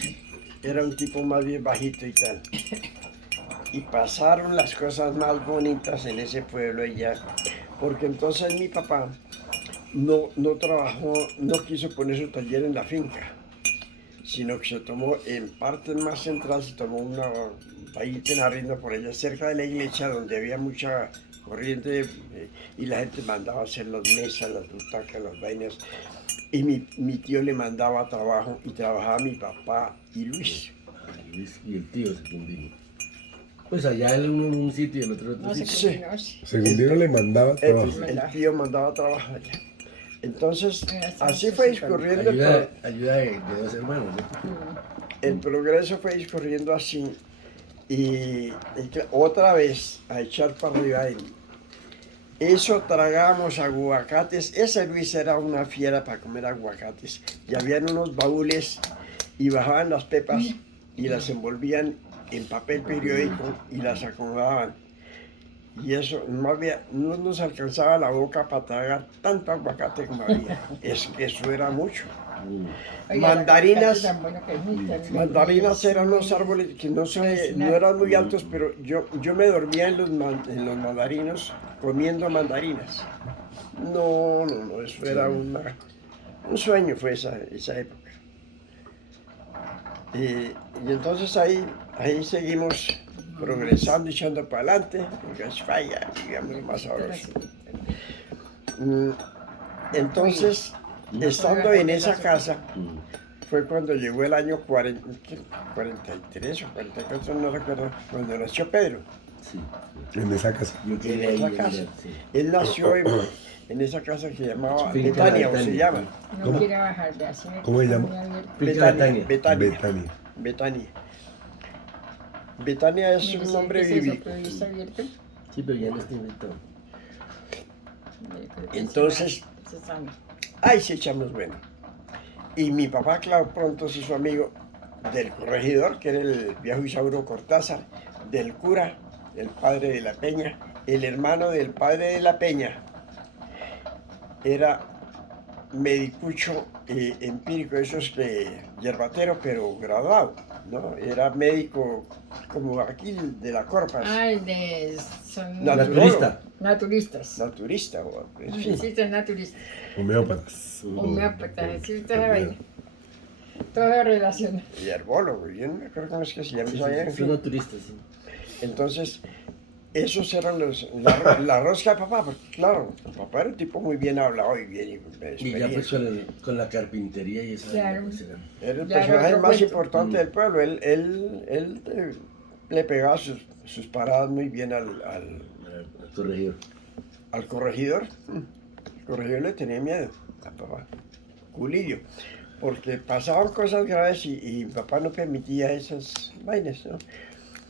Era un tipo más bien bajito y tal. Y pasaron las cosas más bonitas en ese pueblo y ya. Porque entonces mi papá no trabajó, no quiso poner su taller en la finca, sino que se tomó en partes más centrales, se tomó una vallita en arriendo por allá cerca de la iglesia donde había mucha corriente y la gente mandaba hacer las mesas, las butacas, las vainas. Y mi tío le mandaba trabajo y trabajaba mi papá y Luis. Y el tío Secundino. Pues allá el uno en un sitio y el otro en No otro sé sitio. cómo no, sí. Segundino le mandaba trabajo. El tío mandaba trabajo allá. Entonces, Eso así sí, fue sí, discurriendo Ayuda de dos hermanos, ¿no? el progreso fue discurriendo así y otra vez a echar para arriba. Eso tragábamos aguacates. Ese Luis era una fiera para comer aguacates. Y habían unos baúles y bajaban las pepas y las envolvían en papel periódico y las acomodaban. Y eso no nos alcanzaba la boca para tragar tanto aguacate como había. Es que eso era mucho. Oiga, Mandarinas. el aguacate tan bueno que es muy tan Mandarinas eran unos árboles que no eran muy altos, pero yo me dormía en los mandarinos comiendo mandarinas. No, eso era un sueño fue esa época. Y entonces ahí seguimos progresando, echando para adelante, porque es falla, digamos, más sabroso. Entonces, estando en esa casa, Mm. fue cuando llegó el año 43 o 44, no recuerdo, cuando nació Pedro. Sí. En esa casa. Yo En quedé esa ahí, casa. sí. Él nació en esa casa que se llamaba Finca Betania, o se Betania. llama. No ¿Cómo? quiere bajar de así. ¿Cómo se llama? Finca Betania. Betania. Betania. Betania. Betania es un nombre bíblico. Está abierto. Sí, pero ya no estoy inventado. Entonces, ahí sí echamos bueno. Y mi papá, claro, pronto se hizo amigo del corregidor, que era el viejo Isauro Cortázar, del cura, el padre de la Peña, el hermano del padre de la Peña. Era medicucho empírico, eso es que yerbatero, pero graduado, ¿no? Era médico como aquí de la Corpas, Ay, de. Son Naturista. naturistas. naturista, o, en fin. Sí, son naturistas. Homeópatas. Homeópatas, sí, toda vaina. Todo relaciona. Y herbólogo, yo no me acuerdo cómo es que se llama Sí, esa vaina, en son fin. naturistas, sí. Entonces, esos eran la rosca de papá, porque claro, papá era un tipo muy bien hablado y bien Y ya pues experiencia. con la carpintería y esa. Claro. pues, era- Era el Claro, personaje otro más cuento. importante del pueblo. Él le pegaba sus paradas muy bien al corregidor. al corregidor. El corregidor le tenía miedo a papá, culillo, porque pasaban cosas graves y papá no permitía esas vainas, ¿no?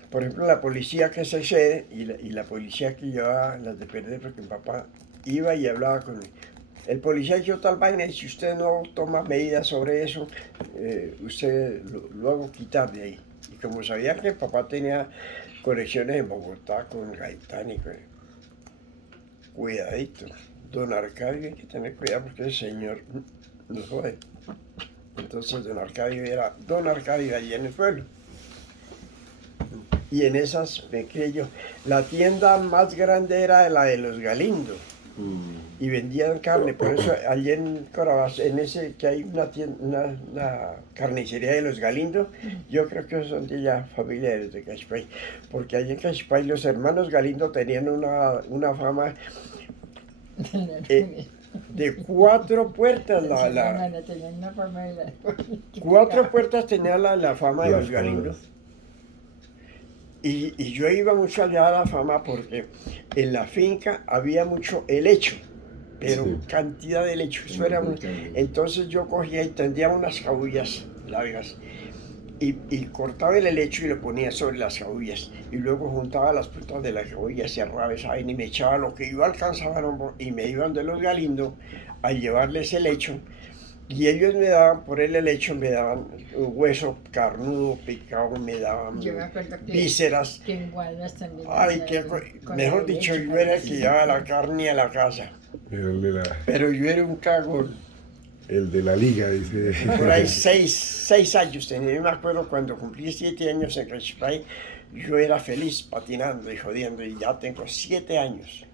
Por ejemplo, la policía que se excede y la policía que llevaba las de perder, porque mi papá iba y hablaba con el policía hizo tal vaina y si usted no toma medidas sobre eso, usted lo hago quitar de ahí. Y como sabía que papá tenía conexiones en Bogotá con Gaitán y cuidadito, don Arcadio hay que tener cuidado porque el señor nos jode. Entonces don Arcadio era don Arcadio allí en el pueblo. Y en esas me crié yo. La tienda más grande era la de los Galindo y vendían carne. Por eso allí en Corabas, en ese que hay una carnicería de los Galindo, yo creo que son de ya familiares de Cachipay. Porque allí en Cachipay los hermanos Galindo tenían una fama de 4 puertas. Tenían una forma de la. 4 puertas tenía la fama de Las los Galindo. cosas. Y yo iba mucho allá a la fama porque en la finca había mucho helecho, pero Sí. cantidad de helecho. Eso era entonces yo cogía y tendía unas cabullas largas y cortaba el helecho y lo ponía sobre las cabullas. Y luego juntaba las puntas de la cabulla, cerraba esa vaina y me echaba lo que yo alcanzaba al hombro y me iban de los Galindo a llevarles el helecho. Y ellos me daban, por el helecho, me daban hueso carnudo, picado, me daban Yo me acuerdo que. vísceras. Que en Guadas también. Ay, mejor dicho, yo era el que llevaba la carne a la casa. El de la, Pero yo era un cagón. el de la liga, dice. Por ahí 6 años tenía. Yo me acuerdo cuando cumplí 7 años en Cachipay, yo era feliz patinando y jodiendo. Y ya tengo 7 años.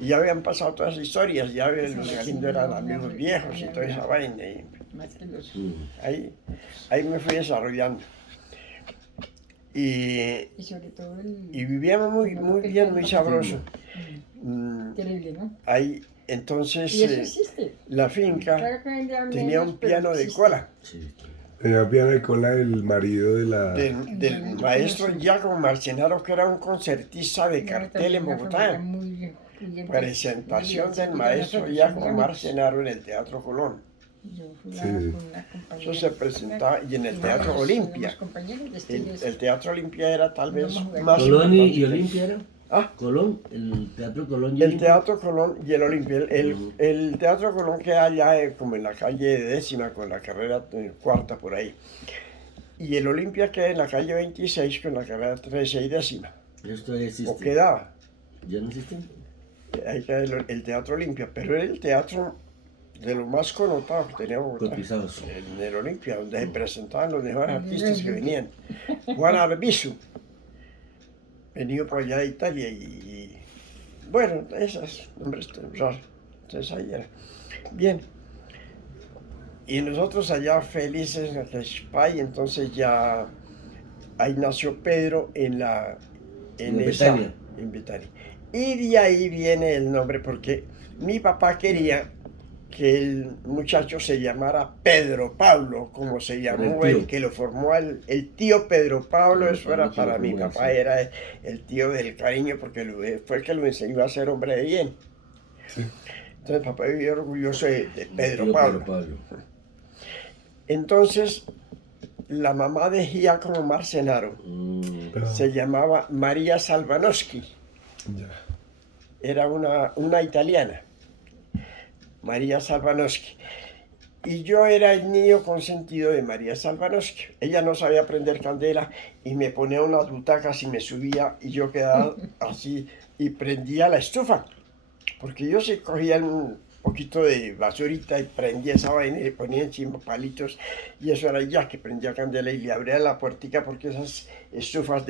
Y ya habían pasado todas las historias. Ya los Galindo eran amigos viejos y toda esa vaina. Y Más que los. ahí me fui desarrollando. Y Y sobre todo y vivíamos muy bien, muy sabroso. Terrible, ¿no? Ahí, entonces, Y eso existe. la finca Claro que vendían tenía menos, un pero piano de existe. cola Sí. Tenía piano de cola el marido de la. del maestro Giacomo Marcenaro, que era un concertista de cartel en Bogotá. Presentación del maestro Giacomo Marcenaro en el Teatro Colón. Yo fui Sí. con una compañera. Eso se presentaba y en el Teatro Olimpia. El Teatro Olimpia era tal vez más Colón y importante. Olimpia era. Ah, Colón, el Teatro Colón y el Olimpia. Teatro Colón y el Olimpia. El Teatro Colón queda allá como en la calle 10ª con la carrera 4ª por ahí. Y el Olimpia queda en la calle 26 con la carrera 13 y 10ª. Eso todavía existe. O quedaba. ¿Ya no existe? Ahí queda el Teatro Olimpia. Pero era el teatro de lo más connotado que tenía Bogotá. Cotizados. En el Olimpia, donde se presentaban los mejores artistas que venían. Juan Arbizu, venido por allá de Italia y bueno, esas nombres raros. Entonces ahí era. Bien. Y nosotros allá felices en Cachipay, entonces ya ahí nació Pedro en Betania. en Betania. Y de ahí viene el nombre porque Mi papá quería que el muchacho se llamara Pedro Pablo, como se llamó tío. el que lo formó, el tío Pedro Pablo. Pedro Eso era Pablo que lo para mi formó él, papá, sí. era el tío del cariño, porque fue el que lo enseñó a ser hombre de bien. Sí. Entonces papá vivía orgulloso de Pedro Tío Pablo. Pedro Pablo. Entonces, la mamá de Giacomo Marcenaro Ah, se llamaba María Salvanowski, ya. era una italiana, María Salvanowski. Y yo era el niño consentido de María Salvanowski. Ella no sabía prender candela y me ponía unas butacas y me subía y yo quedaba así y prendía la estufa. Porque yo se cogía un poquito de basurita y prendía esa vaina y le ponía encima palitos y eso era ya que prendía candela y le abría la puertica porque esas estufas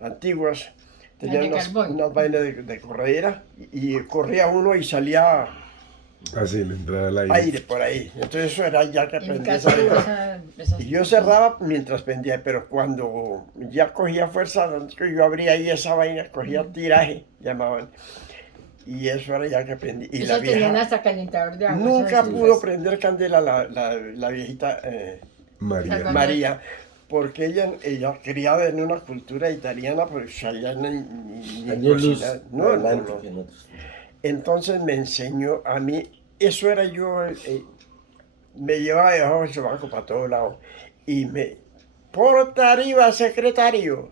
antiguas tenían de carbón. unas vainas de corredera y corría uno y salía Así le entraba el aire. aire por ahí. Entonces eso era ya que En mi prendía casa esa hubo vaina. esas Y yo cerraba mientras prendía, pero cuando ya cogía fuerza, yo abría ahí esa vaina, cogía tiraje, llamaban. Y eso era ya que prendí. Y la Esas tenían vieja hasta calentador de agua. nunca esas pudo estufas. prender candela la viejita María. Salva- María, porque ella criada en una cultura italiana, pues allá ni Años luz cocinar. No, no, adelante no. que nosotros. Entonces me enseñó a mí, eso era yo, me llevaba debajo del sobaco para todos lados. Y porta arriba, secretario,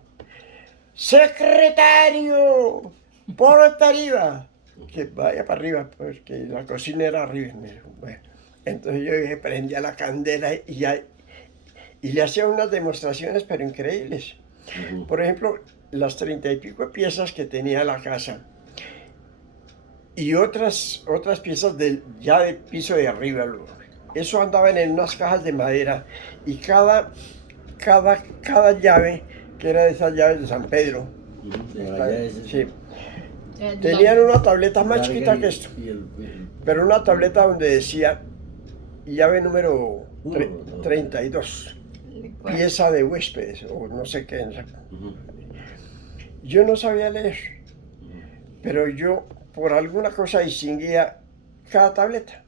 secretario, porta arriba. Que vaya para arriba, porque la cocina era arriba. Bueno, entonces yo prendía la candela y le hacía unas demostraciones, pero increíbles. Ujú. Por ejemplo, las 30 y pico piezas que tenía la casa y otras piezas ya de piso de arriba. Eso andaban en unas cajas de madera y cada llave, que era de esas llaves de San Pedro, Ujú. De allá ese- sí, tenían una tableta más larga chiquita y- que esto, y el- pero una tableta donde decía llave número Uno, dos. 32, pieza de huéspedes, o no sé qué. Ujú. Yo no sabía leer, pero yo por alguna cosa distinguía cada tableta,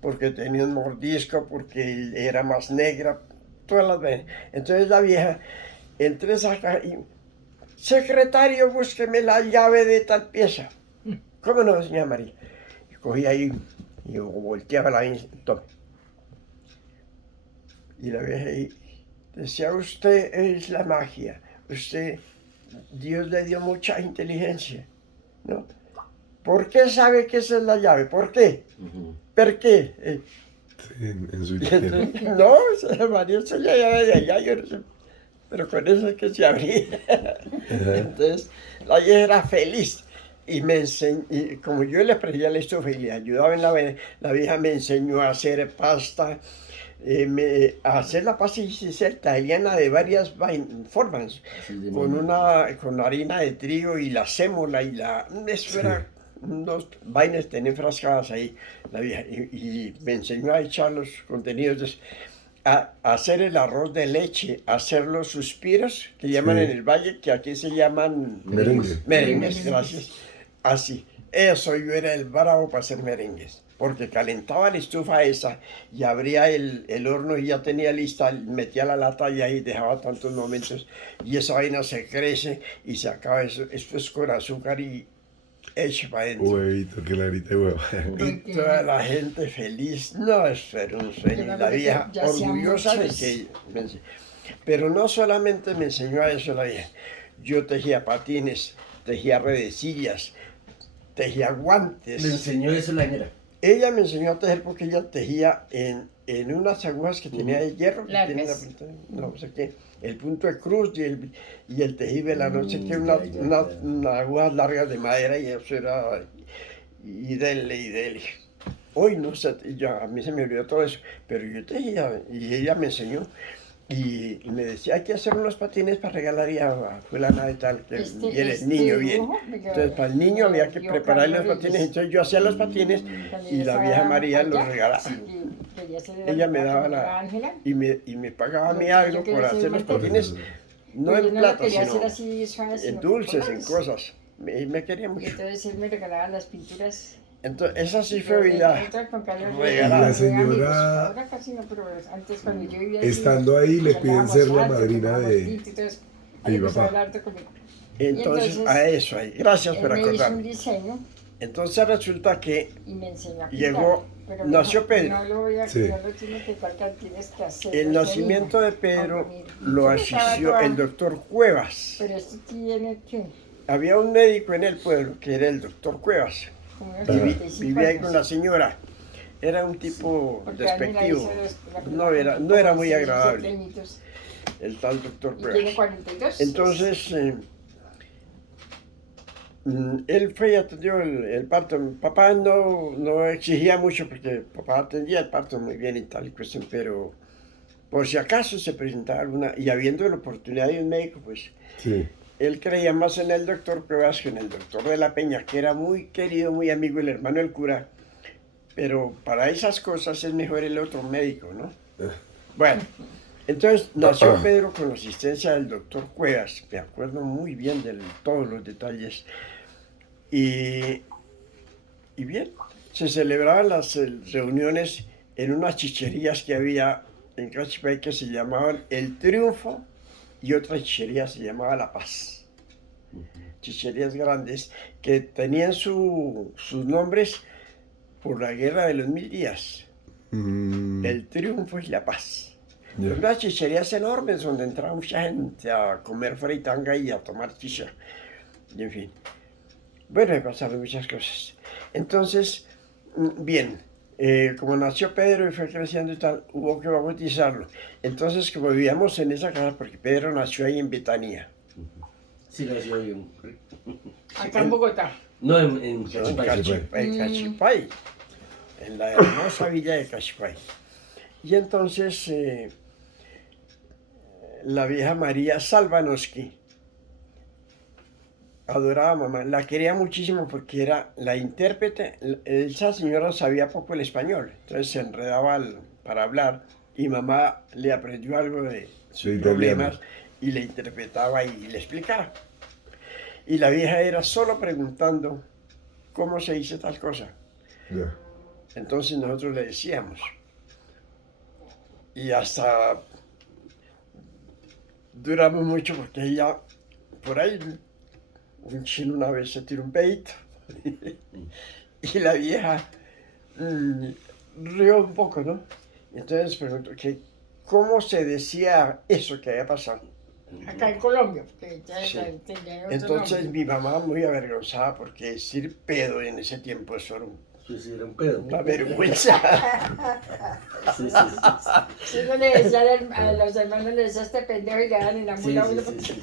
porque tenía un mordisco, porque era más negra, todas las veces. Entonces la vieja, entre esa caja y, secretario, búsqueme la llave de tal pieza. ¿Cómo no, señora María? Y cogía ahí y volteaba la tome. Y la vieja ahí decía, usted es la magia, usted, Dios le dio mucha inteligencia, ¿no? ¿Por qué sabe que esa es la llave? ¿Por qué? Ujú. ¿Por qué? Sí, en su Y llavero. entonces, no, señora María, esa es la llave de allá, yo no sé, pero con eso es que se abría. Entonces, la vieja era feliz. Y me enseñó, y como yo le prendía la estufa y le ayudaba en la vieja me enseñó a hacer pasta, a hacer la pasta y se italiana de varias formas, Así de con nuevo. con harina de trigo y la sémola eso Sí. era unos vainas tenía enfrascadas ahí la vieja y me enseñó a echar los contenidos a hacer el arroz de leche, a hacer los suspiros que llaman Sí. en el valle, que aquí se llaman Merengue. merengues, gracias. Así, eso yo era el bravo para hacer merengues, porque calentaba la estufa esa y abría el horno y ya tenía lista, metía la lata y ahí dejaba tantos momentos y esa vaina se crece y se acaba eso. Esto es con azúcar y hecho para adentro. Huevito, que la grita de huevo. Y toda la gente feliz, no, eso era un sueño. Yo Y me la acuerdo que vieja yo hacía orgullosa de muchos. que pero no solamente me enseñó a eso la vieja, yo tejía patines, tejía redecillas, tejía guantes. Le enseñó eso la ñera. Ella me enseñó a tejer porque ella tejía en unas agujas que tenía de hierro, que Largas. tiene la punta, no sé qué, el punto de cruz y el tejido de la noche, que Ya, ya, ya. unas agujas largas de madera y eso era, y dele. Hoy no sé, a mí se me olvidó todo eso, pero yo tejía y ella me enseñó. Y me decía, hay que hacer unos patines para regalar y a fulana de tal, que viene el niño bien. dibujo me quedó- Entonces, para el niño había que dio preparar los Carlos patines. Reyes. Entonces, yo hacía los patines Cuando y yo la vieja estaba María los allá, regalaba. sí, que quería hacer Ella me la daba señora Ángela. y me pagaba a mí Yo algo quería por hacer hacer los manteca. patines, no Pero yo en no plata, lo quería sino hacer así suave, en sino dulces, con en colores. cosas. Me quería Y mucho. entonces él me regalaba las pinturas Entonces, esa sí fue vida. Entonces, con Carlos regalada. La señora- Ahora casi no, pero antes cuando yo vivía Estando ahí, le piden ser la madrina de mi mi papá. papá. Entonces, entonces, a eso ahí. Gracias Él por me hizo un acordarme. diseño Entonces resulta que y me enseñó a pintar. llegó, Pero nació no, Pedro. No lo voy a Sí. no lo tienes que faltar, tienes que hacer. El nacimiento de Pedro lo asistió el doctor Cuevas. Pero esto tiene que. Había un médico en el pueblo que era el doctor Cuevas. Como unos Vivi- 75 vivía ahí años. con la señora. Era un tipo Porque Daniela hizo despectivo. la No era muy 17 agradable añitos. el tal doctor Y tiene Cuevas. 42. Entonces, él fue y atendió el parto. Papá no exigía mucho porque papá atendía el parto muy bien y tal y cuestión, pero por si acaso se presentaba alguna, y habiendo la oportunidad de un médico, pues Sí. él creía más en el doctor Cuevas que en el doctor de la Peña, que era muy querido, muy amigo, el hermano del cura, pero para esas cosas es mejor el otro médico, ¿no? Bueno, entonces nació Pedro con la asistencia del doctor Cuevas, me acuerdo muy bien de todos los detalles, y bien, se celebraban las reuniones en unas chicherías que había en Cachipay que se llamaban El Triunfo y otra chichería se llamaba La Paz. Chicherías grandes que tenían sus nombres por la Guerra de los 1000 días. El Triunfo y La Paz. Ya. Unas chicherías enormes donde entraba mucha gente a comer fritanga y a tomar chicha. Y en fin. Bueno, me pasaron muchas cosas. Entonces, bien, como nació Pedro y fue creciendo y tal, hubo que bautizarlo. Entonces, como vivíamos en esa casa, porque Pedro nació ahí en Betania. Sí, nació ahí Acá en Bogotá. No, en En Cachipay. Cachipay, en la hermosa villa de Cachipay. Y entonces, la vieja María Salvanoski adoraba a mamá, la quería muchísimo porque era la intérprete. Esa señora sabía poco el español, entonces se enredaba para hablar y mamá le aprendió algo de sus Sí, problemas italiano. y le interpretaba y le explicaba. Y la vieja era solo preguntando cómo se dice tal cosa. Ya. Entonces nosotros le decíamos. Y hasta duramos mucho porque ella, por ahí, un chino una vez se tiró un pedito. Y la vieja rió un poco, ¿no? Y entonces preguntó que cómo se decía eso que había pasado. Acá en Colombia, porque ya Sí. tenía otro Entonces nombre. mi mamá muy avergonzada porque decir pedo en ese tiempo eso era Sí, sí, era un pedo. una vergüenza. Sí, sí, sí. Si uno le decía a los hermanos, le decía este pendejo y le daban en la Sí, mula a sí, uno sí, porque sí.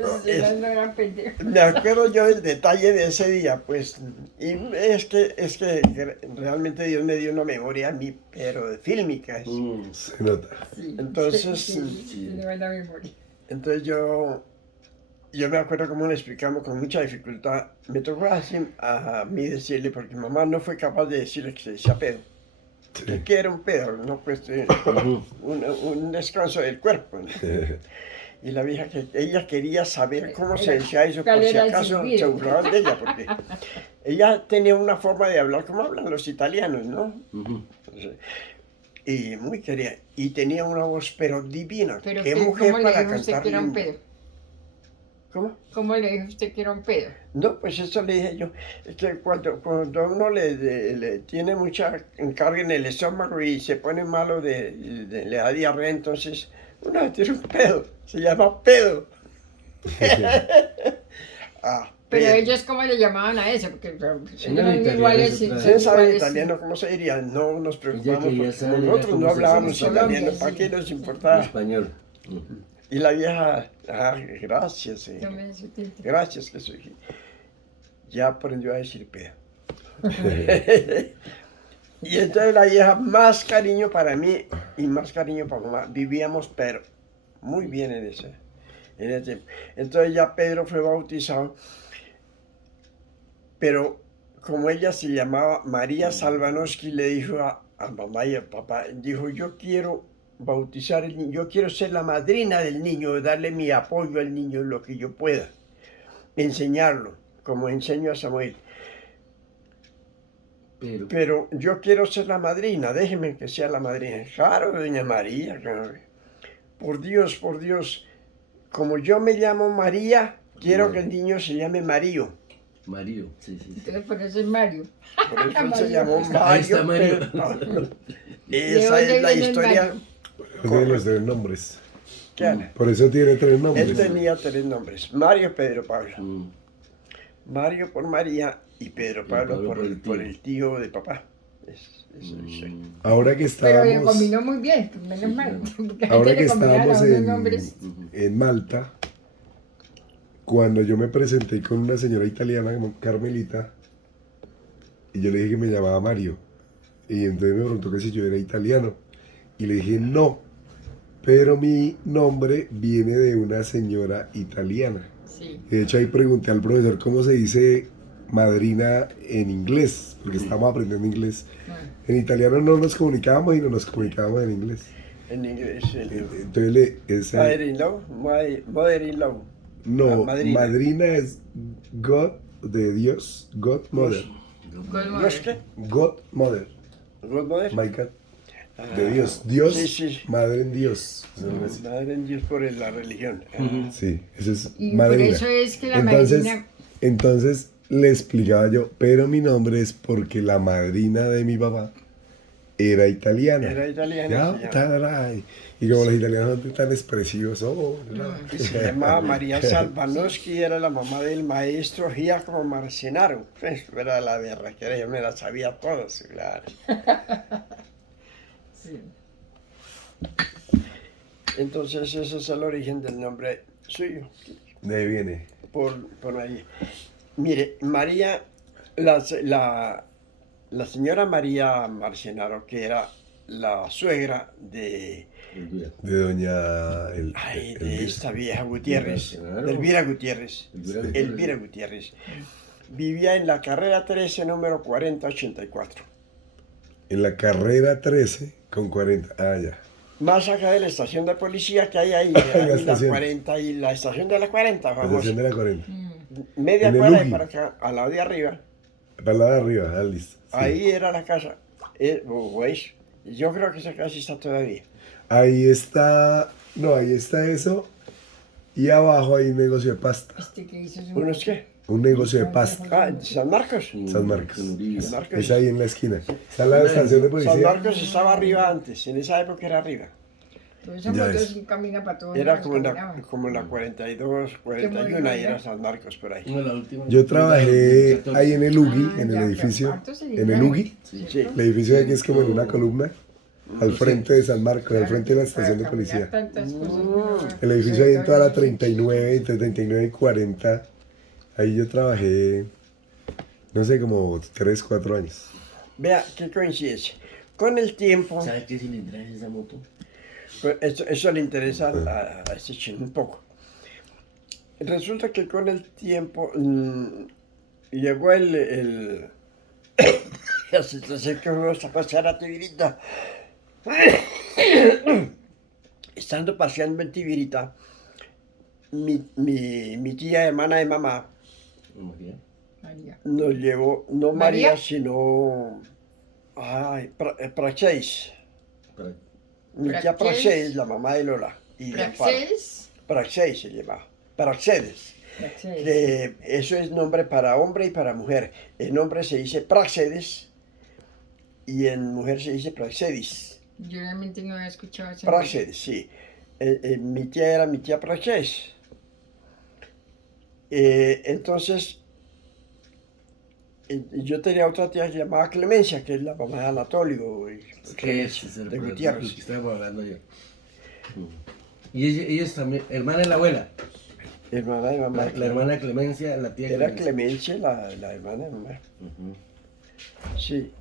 los hermanos no eran pendejos. Me acuerdo yo del detalle de ese día, pues, y es que realmente Dios me dio una memoria a mí, pero fílmica. Se nota. Sí. Entonces, sí, tiene buena memoria. Entonces yo me acuerdo cómo le explicamos con mucha dificultad. Me tocó así a mí decirle, porque mamá no fue capaz de decirle que se decía pedo. Sí. Que era un pedo, no pues un descanso del cuerpo, ¿no? Y la vieja, que ella quería saber cómo se decía eso, por ¿Cuál si era el acaso silbido? se burlaban de ella, porque ella tenía una forma de hablar como hablan los italianos, ¿no? Entonces, y muy querida, y tenía una voz pero divina. Pero qué que, mujer ¿cómo le para dijo usted cantar que era un lindo. pedo? ¿Cómo? ¿Cómo le dijo usted que era un pedo? No, pues eso le dije yo, es que cuando a uno le tiene mucha carga en el estómago y se pone malo le da diarrea, entonces uno tiene un pedo, se llama pedo. Pero pedo. ellos, ¿cómo le llamaban a eso? Porque ellos En el son italiano iguales. es otra- ¿Ustedes son saben iguales, italiano cómo se diría? No nos preocupamos quería porque saber nosotros cómo no se hablábamos dice en italiano, Colombia, ¿para sí. qué nos En importaba? español. Y la vieja, gracias, Tome su tinto. gracias que soy. Ya aprendió a decir pedo. Y entonces la vieja, más cariño para mí y más cariño para mamá. Vivíamos, pero muy bien en ese tiempo. Entonces ya Pedro fue bautizado, pero como ella se llamaba María Salvanoski, le dijo a mamá y a papá, dijo, yo quiero bautizar el niño, yo quiero ser la madrina del niño, darle mi apoyo al niño lo que yo pueda, enseñarlo, como enseño a Samuel. pero yo quiero ser la madrina, déjeme que sea la madrina. Claro, doña María, claro. Por Dios, como yo me llamo María, quiero que el niño se llame Mario. Mario, sí. Entonces por eso es Mario. Por eso él se Mario. llamó Ahí está Mario. Mario. Esa ¿De es dónde la viene el historia. Tiene los 3 nombres. ¿Qué era? Por eso tiene 3 Él nombres. tenía 3 nombres, Mario, Pedro, Pablo. Mm. Mario por María y Pedro Pablo, Pablo por el tío de papá. Esa es la historia. Ahora que Pero le estábamos, combinó muy bien, menos mal. Porque hay ahora le que combinaron a estábamos unos nombres. en Malta, cuando yo me presenté con una señora italiana, Carmelita, y yo le dije que me llamaba Mario, y entonces me preguntó que si yo era italiano, y le dije no, pero mi nombre viene de una señora italiana. Sí. De hecho ahí pregunté al profesor cómo se dice madrina en inglés, porque estamos aprendiendo inglés. En italiano no nos comunicábamos y no nos comunicábamos en inglés. En inglés, Entonces mother-in-law, mother-in-law. no, madrina. madrina es God de Dios, God Mother. ¿Dios qué? God Mother, ¿Godmother? my God, de Dios. Dios, Sí. madre en Dios. Madre en Dios por la religión. Sí, eso es Y por madrina. eso es que la Entonces, madrina. entonces le explicaba yo, pero mi nombre es porque la madrina de mi papá era italiana. Era italiana, Ya, se llama. taray. Y como los italianos son tan expresivos, Y se llamaba María Salvanowski, era la mamá del maestro Giacomo Marcenaro. Eso era la berraquera, yo me la sabía todas, claro. Sí. Entonces ese es el origen del nombre suyo, de ahí viene. por ahí. Mire, María, la señora María Marcenaro, que era la suegra de, De doña de esta vieja Gutiérrez, Marcenaro. de Elvira Gutiérrez. Elvira Gutiérrez. Vivía en la carrera 13, número 4084. En la carrera 13 con 40. Ah, ya. Más acá de la estación de policía que hay ahí, La ahí la estación. 40 y la estación de la 40, La famosa. estación de la 40. Media En el cuadra y Ugi. para acá, al lado de arriba. Para la de arriba, ah, listo. Sí. Ahí era la casa. ¿Veis? Yo creo que esa casa está todavía. Ahí está. No, ahí está eso. Y abajo hay un negocio de pasta. Este que hizo su. ¿Unos qué? Un negocio de pasta. Ah, San Marcos. San Marcos. San Marcos. Es ahí en la esquina. Está la estación de San policía. Marcos estaba arriba antes, en esa época era arriba. Todos esos Ya motos es. caminan para todos Era lados, como caminaban. como la 42, 41 y era San Marcos por ahí. Yo trabajé ahí en el UGI, Ah, en el ya, edificio. harto se En el dedicaron. UGI. Sí. El edificio de aquí es como en una columna. Al frente de San Marcos, al frente de la estación de Para policía. caminar tantas cosas que uno- El edificio ahí en toda la Sí. 39, entre 39 y 40. Ahí yo trabajé, no sé, como 3, 4 años. Vea, qué coincidencia. Con el tiempo, ¿Sabes qué cilindrada es esa moto? pues, eso le interesa a este chino un poco. Resulta que con el tiempo llegó la situación que vamos a pasar a Tibirita. Estando paseando en Tibirita, mi tía hermana de mamá María. nos llevó, no ¿María? María, sino Praxeis. Mi tía Praxeis. Praxeis, la mamá de Lola. Y de Amparo. Praxedes. Praxeis se llamaba. Praxedes. Praxedes. Que eso es nombre para hombre y para mujer. En hombre se dice Praxedes y en mujer se dice Praxedis. Yo realmente no había escuchado ese Praxedes, sí. Mi tía era mi tía Praxedes. Entonces, yo tenía otra tía que se llamaba Clemencia, que es la mamá de Anatolio ¿Qué es? de Gutiérrez. Lo que estábamos hablando ayer. Y ellos también, hermana de la abuela. Hermana de mamá. La hermana Clemencia, la tía Era Clemencia. Clemencia, la hermana de mamá. Ujú. Sí.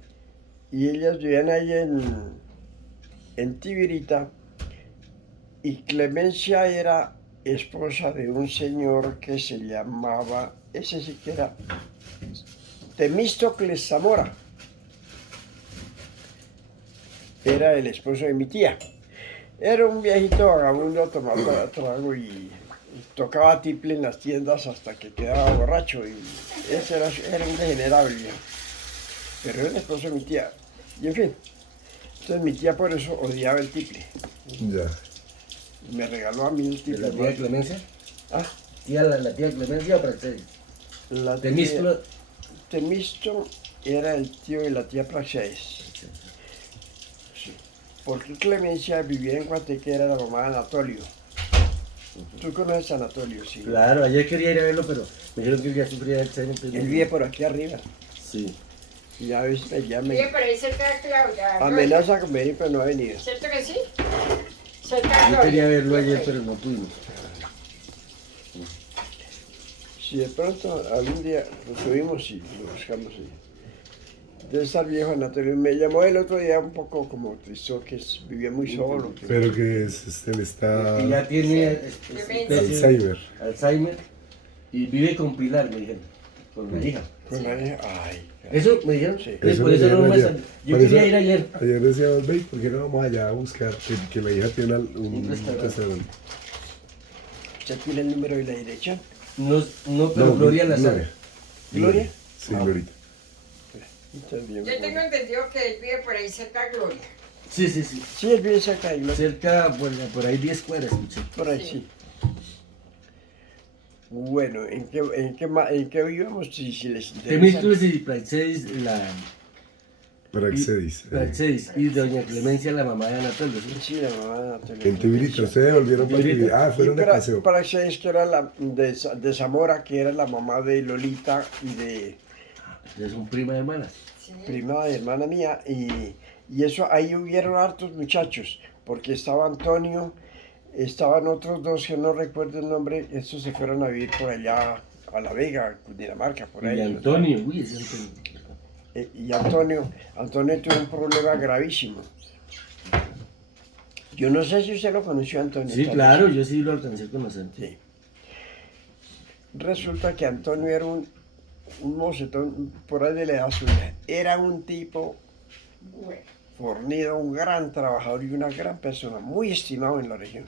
Y ellas vivían ahí en Tibirita. Y Clemencia era esposa de un señor que se llamaba, ese sí que era Temístocles Zamora. Era el esposo de mi tía. Era un viejito vagabundo, tomaba trago y tocaba tiple en las tiendas hasta que quedaba borracho. Y ese era un degenerado el viejo. pero era el esposo de mi tía. Y en fin, entonces mi tía por eso odiaba el tiple. Ya. Me regaló a mí el ¿De tiple. la tía Clemencia? Ah, La tía Clemencia o Praxedis? la tía- Temístolo. Temisto era el tío de la tía Praxedes. Sí. Porque Clemencia vivía en Guateque, era la mamá de Anatolio. Tú conoces a Anatolio, sí. Claro, ayer quería ir a verlo, pero me dijeron que él ya sufría de Alzheimer. Él vive por aquí arriba. Sí. Y ya ves, ya Vive me por ahí cerca de Claudia. amenaza con venir, pero no ha venido. ¿Cierto que sí? Cerca de Yo quería Gloria. verlo ayer, pero no pudimos. Si de pronto algún día lo subimos y lo buscamos y debe estar viejo Anatolio. Me llamó el otro día un poco como triste, que vivía muy solo. que- Pero que él está Y ya tiene Demencia. especie de Alzheimer. Alzheimer y vive con Pilar, me dijeron, con la hija. Con la hija, ay. Eso me dijeron, Sí. pues, Eso por me eso no dijeron me ayer. salió. Yo Por quería eso- ir ayer. Ayer decíamos, ve, ¿por qué no vamos allá a buscar que la hija tiene un restaurante. restaurante? ¿Usted tiene el número y la dirección? No, pero Gloria la sabe. ¿Gloria? Sí, Ah. Glorita. Entonces, bien, Yo tengo bueno. entendido que él vive por ahí cerca de Gloria. Sí, sí, sí. Sí, él vive cerca de Gloria. Cerca, por ahí 10 cuadras, escuché. Por ahí, Sí. sí. Bueno, ¿en qué íbamos? Si les interesa. Temístoles y Praxedis, Praxedis. y doña Clemencia, la mamá de Anatolio. ¿sí? Sí, la mamá de Anatolio. En Tibirita, ustedes volvieron para Tibirita. Tibirita. Ah, fueron de paseo. Para que que era la de Zamora, que era la mamá de Lolita y de Es un prima hermana. Sí. prima de hermana mía. Y eso, ahí hubieron hartos muchachos, porque estaba Antonio, estaban otros dos que no recuerdo el nombre, estos se fueron a vivir por allá, a La Vega, Cundinamarca, por ahí. Y Antonio, uy, ese Antonio. Y Antonio tuvo un problema gravísimo. Yo no sé si usted lo conoció, Antonio. Sí, tal claro, vez. yo sí lo alcancé a conocer. Sí. Resulta que Antonio era un mocetón por ahí de la edad suya. Era un tipo Bueno. fornido, un gran trabajador y una gran persona, muy estimado en la región.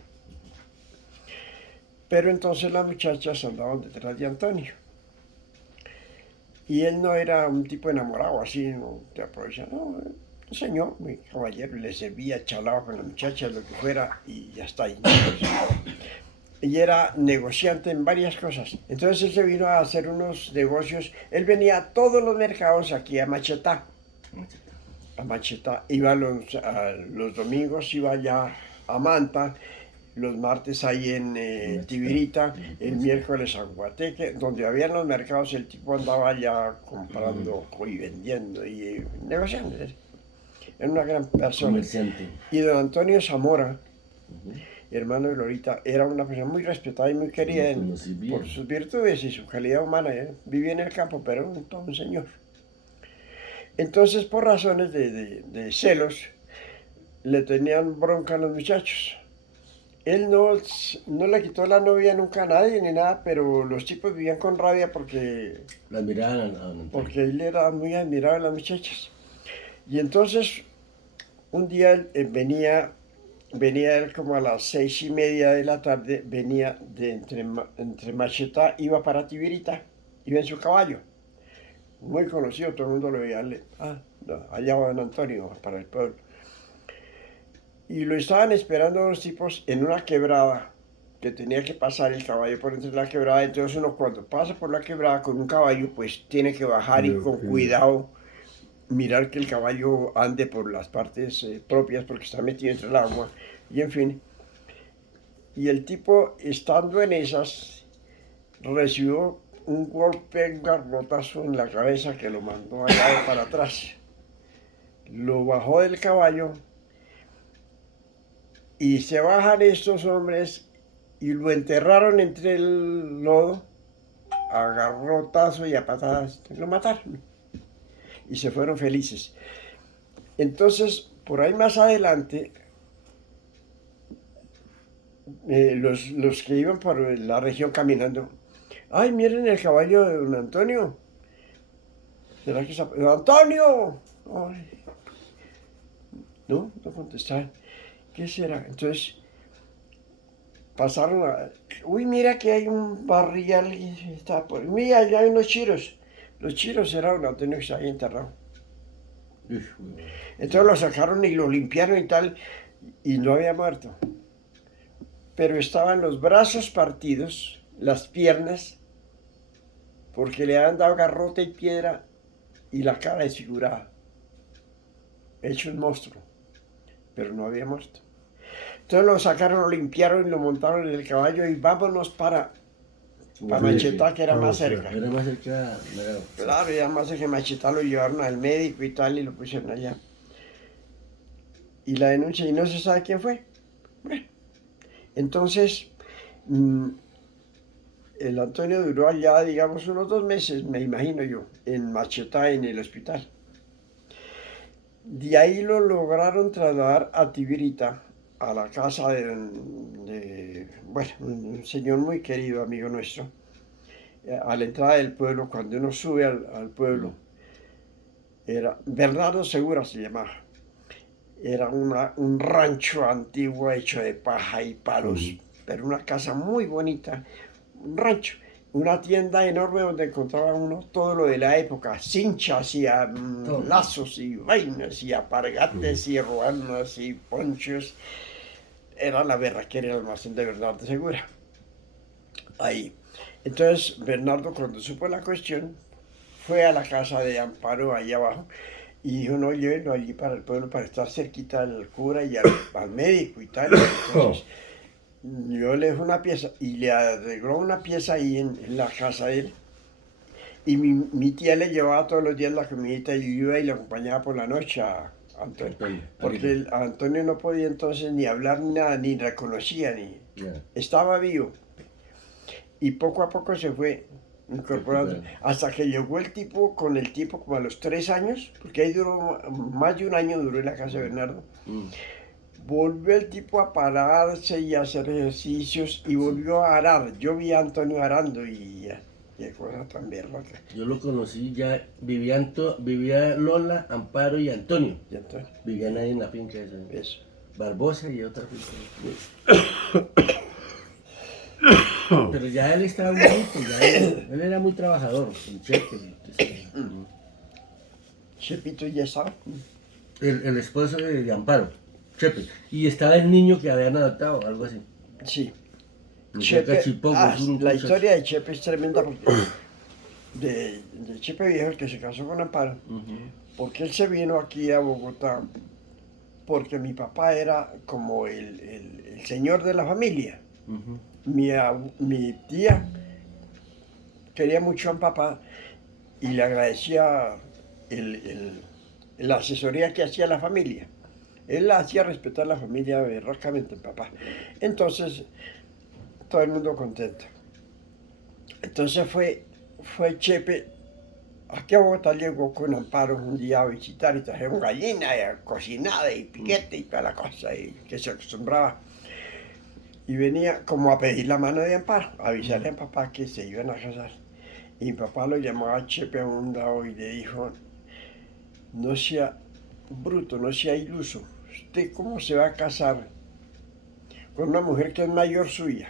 Pero entonces las muchachas andaban detrás de Antonio. Y él no era un tipo enamorado así, no te aprovecha, no, un señor, muy caballero, le servía, charlaba con las muchachas, lo que fuera, y ya está ahí. Y era negociante en varias cosas. Entonces él se vino a hacer unos negocios. Él venía a todos los mercados aquí a Machetá. A Machetá. Iba los domingos, iba allá a Manta. Los martes ahí en Tibirita. El miércoles a Guateque. Donde habían los mercados, el tipo andaba allá comprando y vendiendo y negociando. Era una gran persona. Comerciante. Y don Antonio Zamora, hermano de Lorita, era una persona muy respetada y muy querida Lo conocí bien. por sus virtudes y su calidad humana. Vivía en el campo, pero era todo un señor. Entonces, por razones de celos, le tenían bronca a los muchachos. Él no le quitó la novia nunca a nadie ni nada, pero los tipos vivían con rabia porque La miraban a Antonio. él era muy admirado de las muchachas. Y entonces, un día venía él como a las 6:30 de la tarde, venía entre Machetá, iba para Tibirita, iba en su caballo, muy conocido, todo el mundo lo veía, no, allá va don Antonio, para el pueblo. Y lo estaban esperando los tipos en una quebrada, que tenía que pasar el caballo por entre la quebrada, entonces uno cuando pasa por la quebrada con un caballo, pues tiene que bajar y con cuidado mirar que el caballo ande por las partes propias porque está metido entre el agua y en fin. Y el tipo, estando en esas, recibió un golpe, un garrotazo en la cabeza que lo mandó allá para atrás. Lo bajó del caballo y se bajan estos hombres y lo enterraron entre el lodo a garrotazo y a patadas. Lo mataron. Y se fueron felices. Entonces, por ahí más adelante, los que iban por la región caminando, ¡ay, miren el caballo de don Antonio! ¿Será que está... ¡Don Antonio! Ay. No contestaron. ¿Qué será? Entonces, pasaron a... Uy, mira que hay un barrial y está por... Mira, allá hay unos chiros. Los chiros era don Antonio que está ahí enterrado. Uf, güey. Entonces lo sacaron y lo limpiaron y tal, y no había muerto. Pero estaban los brazos partidos, las piernas, porque le habían dado garrote y piedra y la cara desfigurada. Hecho un monstruo, pero no había muerto. Entonces lo sacaron, lo limpiaron y lo montaron en el caballo y vámonos para Sí, Machetá, que era más o sea, cerca. Era más cerca, Claro, y además de que Machetá lo llevaron al médico y tal y lo pusieron allá. Y la denuncia, y no se sabe quién fue. Bueno, entonces, el Antonio duró allá, digamos, unos 2 meses, me imagino yo, en Machetá, en el hospital. De ahí lo lograron trasladar a Tibirita, a la casa bueno, un señor muy querido, amigo nuestro, a la entrada del pueblo, cuando uno sube al pueblo, era Bernardo Segura se llamaba. Era un rancho antiguo hecho de paja y palos, pero una casa muy bonita, un rancho. Una tienda enorme donde encontraba uno todo lo de la época, cinchas y Todo. lazos y vainas y apargates y ruanas y ponchos. Era la berraquera, el almacén de Bernardo Segura. Ahí. Entonces Bernardo, cuando supo la cuestión, fue a la casa de Amparo ahí abajo y dijo, no, llévenlo allí para el pueblo para estar cerquita al cura y al médico y tal. Entonces yo le dejé una pieza y le arregló una pieza ahí en la casa de él. Y mi tía le llevaba todos los días la comidita y yo iba y le acompañaba por la noche a Antonio. Porque Antonio no podía entonces ni hablar ni nada, ni reconocía, ni estaba vivo. Y poco a poco se fue incorporando, hasta que llegó el tipo, con el tipo como a los 3 años, porque ahí duró, más de un año duró en la casa de Bernardo. Volvió el tipo a pararse y a hacer ejercicios y volvió a arar. Yo vi a Antonio arando y qué cosa tan berraca. Yo lo conocí ya, vivía Lola, Amparo y Antonio. Y Antonio, Vivían ahí en la finca esa. eso. Barbosa y otra finca. Pero ya él estaba bonito, ya él era muy trabajador, un cheque. Chepito ya estaba. El esposo de Amparo, Chepe. Y estaba el niño que habían adoptado, algo así. Sí. Un Chepe, cachipoco, un la muchacho. historia de Chepe es tremenda porque de Chepe Viejo, el que se casó con Amparo, porque él se vino aquí a Bogotá porque mi papá era como el señor de la familia. Mi tía quería mucho a mi papá y le agradecía la asesoría que hacía la familia. Él la hacía respetar la familia berracamente, mi papá. Entonces, todo el mundo contento. Entonces fue Chepe, aquí a Bogotá llegó con Amparo un día a visitar y trajeron gallina cocinada y piquete y toda la cosa, y que se acostumbraba. Y venía como a pedir la mano de Amparo, a avisarle a papá que se iban a casar. Y mi papá lo llamó a Chepe a un lado y le dijo, no sea bruto, no sea iluso. ¿Usted cómo se va a casar con una mujer que es mayor suya?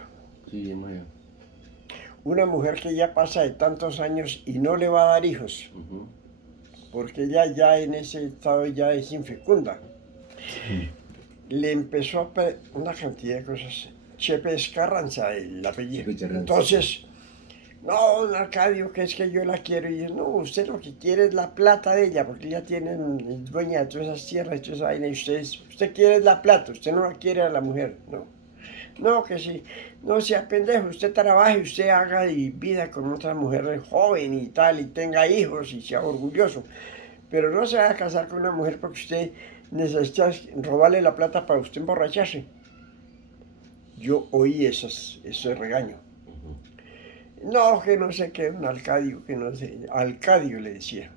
Sí, es mayor. Una mujer que ya pasa de tantos años y no le va a dar hijos, porque ella ya en ese estado ya es infecunda. Le empezó a pedir una cantidad de cosas. Chepe Carranza, el apellido. Entonces, no, don Arcadio, que es que yo la quiero. Y yo, no, usted lo que quiere es la plata de ella, porque ella es dueña de todas esas tierras y toda esa vaina. Y usted quiere la plata, usted no la quiere a la mujer, no. No, que sí, no sea pendejo, usted trabaje, usted haga y vida con otra mujer joven y tal, y tenga hijos y sea orgulloso. Pero no se va a casar con una mujer porque usted necesita robarle la plata para usted emborracharse. Yo oí ese regaño. No, que no sé qué, un Alcadio, que no sé, Alcadio le decía.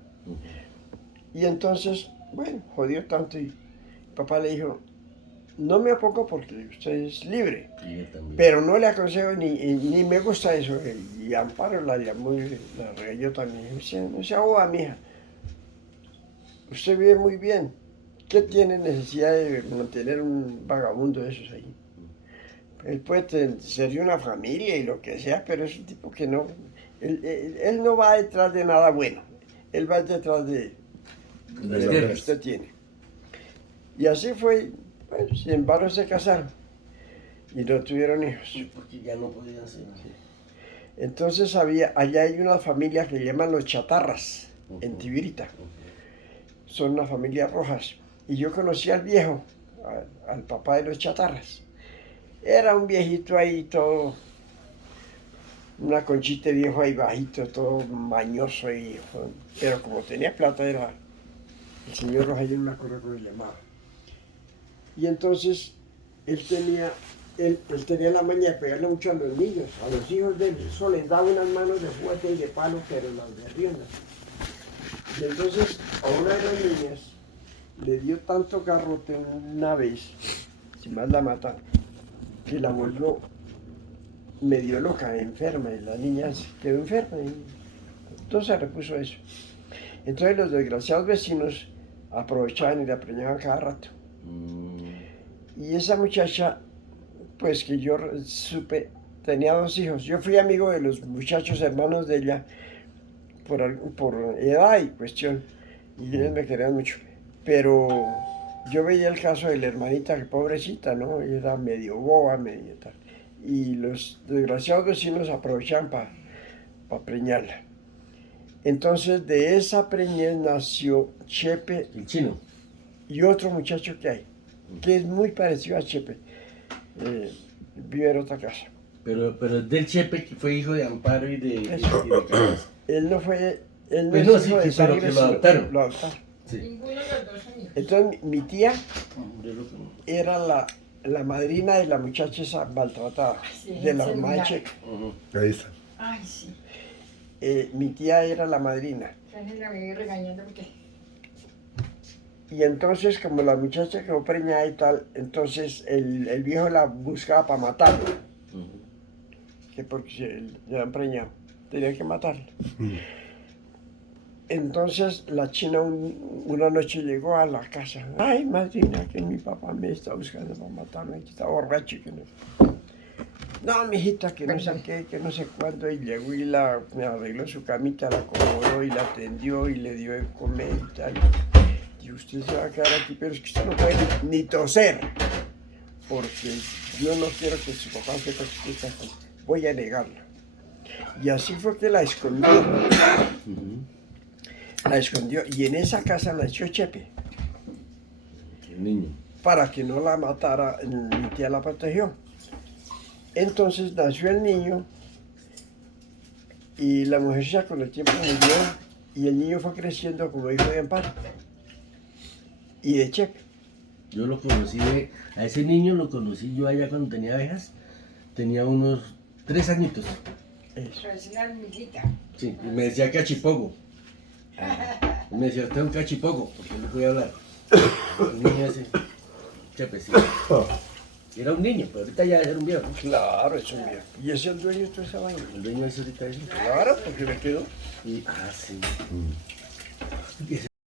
Y entonces, bueno, jodió tanto y papá le dijo, no me opongo porque usted es libre, pero no le aconsejo ni me gusta eso. Y Amparo la regañó también. No sea boba, mija. Usted vive muy bien. ¿Qué tiene necesidad de mantener un vagabundo de esos ahí? Él puede ser de una familia y lo que sea, pero es un tipo que no... Él no va detrás de nada bueno. Él va detrás de Las lo que tierras. usted tiene. Y así fue, bueno, sin embargo se casaron y no tuvieron hijos. Sí, porque ya no podían ser. Entonces allá hay una familia que llaman los Chatarras, en Tibirita. Son una familia rojas. Y yo conocí al viejo, al papá de los Chatarras. Era un viejito ahí todo, una conchita de viejo ahí bajito, todo mañoso. Pero como tenía plata era el señor Rojas, yo no me acuerdo cómo se llamaba. Y entonces él tenía la maña de pegarle mucho a los niños, a los hijos de él. Eso les daba unas manos de fuerte y de palo, pero las de rienda. Y entonces a una de las niñas le dio tanto garrote una vez, sin más la mata, que la volvió medio loca, enferma, y la niña quedó enferma. Y entonces se repuso eso. Entonces los desgraciados vecinos aprovechaban y la preñaban cada rato. Y esa muchacha, pues que yo supe, tenía 2 hijos. Yo fui amigo de los muchachos hermanos de ella por edad y cuestión, y ellos me querían mucho. Pero yo veía el caso de la hermanita, que pobrecita, ¿no? Ella era medio boba, medio tal. Y los desgraciados vecinos aprovechaban para preñarla. Entonces de esa preñez nació Chepe El chino. y otro muchacho que hay, que es muy parecido a Chepe. Vive en otra casa. Pero del Chepe, que fue hijo de Amparo y de Eso. Carlos. Él no Pues es no, hijo sí, de pero sangre, que lo sino- adoptaron. Lo adoptaron. Sí. Ninguno de los dos son hijos. Entonces mi tía Yo lo era la madrina de la muchacha esa maltratada, Sí, de la sí, mamá de ya. Chepe. Ahí está. Ay, sí. Mi tía era la madrina. Entonces la veía regañando porque... Y entonces, como la muchacha quedó preñada y tal, entonces el viejo la buscaba para matarla, que porque se habían preñado, tenía que matarla. Entonces la china una noche llegó a la casa. Ay, madrina, que mi papá me está buscando para matarme, que está borracho y que no. No, mijita, que no sé qué, que no sé cuándo. Y llegó y me arregló su camita, la acomodó y la atendió y le dio de comer y tal. Y usted se va a quedar aquí, pero es que usted no puede ni toser, porque yo no quiero que su papá sepa que usted está aquí. Voy a negarla. Y así fue que la escondió. La escondió y en esa casa nació Chepe. El niño. Para que no la matara, mi tía la protegió. Entonces nació el niño y la mujer ya con el tiempo murió y el niño fue creciendo como hijo de Amparo y de Chepe. Yo lo conocí, a ese niño lo conocí yo allá cuando tenía abejas. Tenía unos 3 añitos. Eso. Pero es una amiguita. Sí, y me decía cachipogo. Y me decía, usted es un cachipogo, porque no podía hablar. El niño ese, Chepe, sí. Era un niño, pero ahorita ya era un viejo. Claro, eso es mío. ¿Y ese es el dueño de toda esa vaina? El dueño ese ahorita es. Claro, porque me quedó. Y, sí. Y ese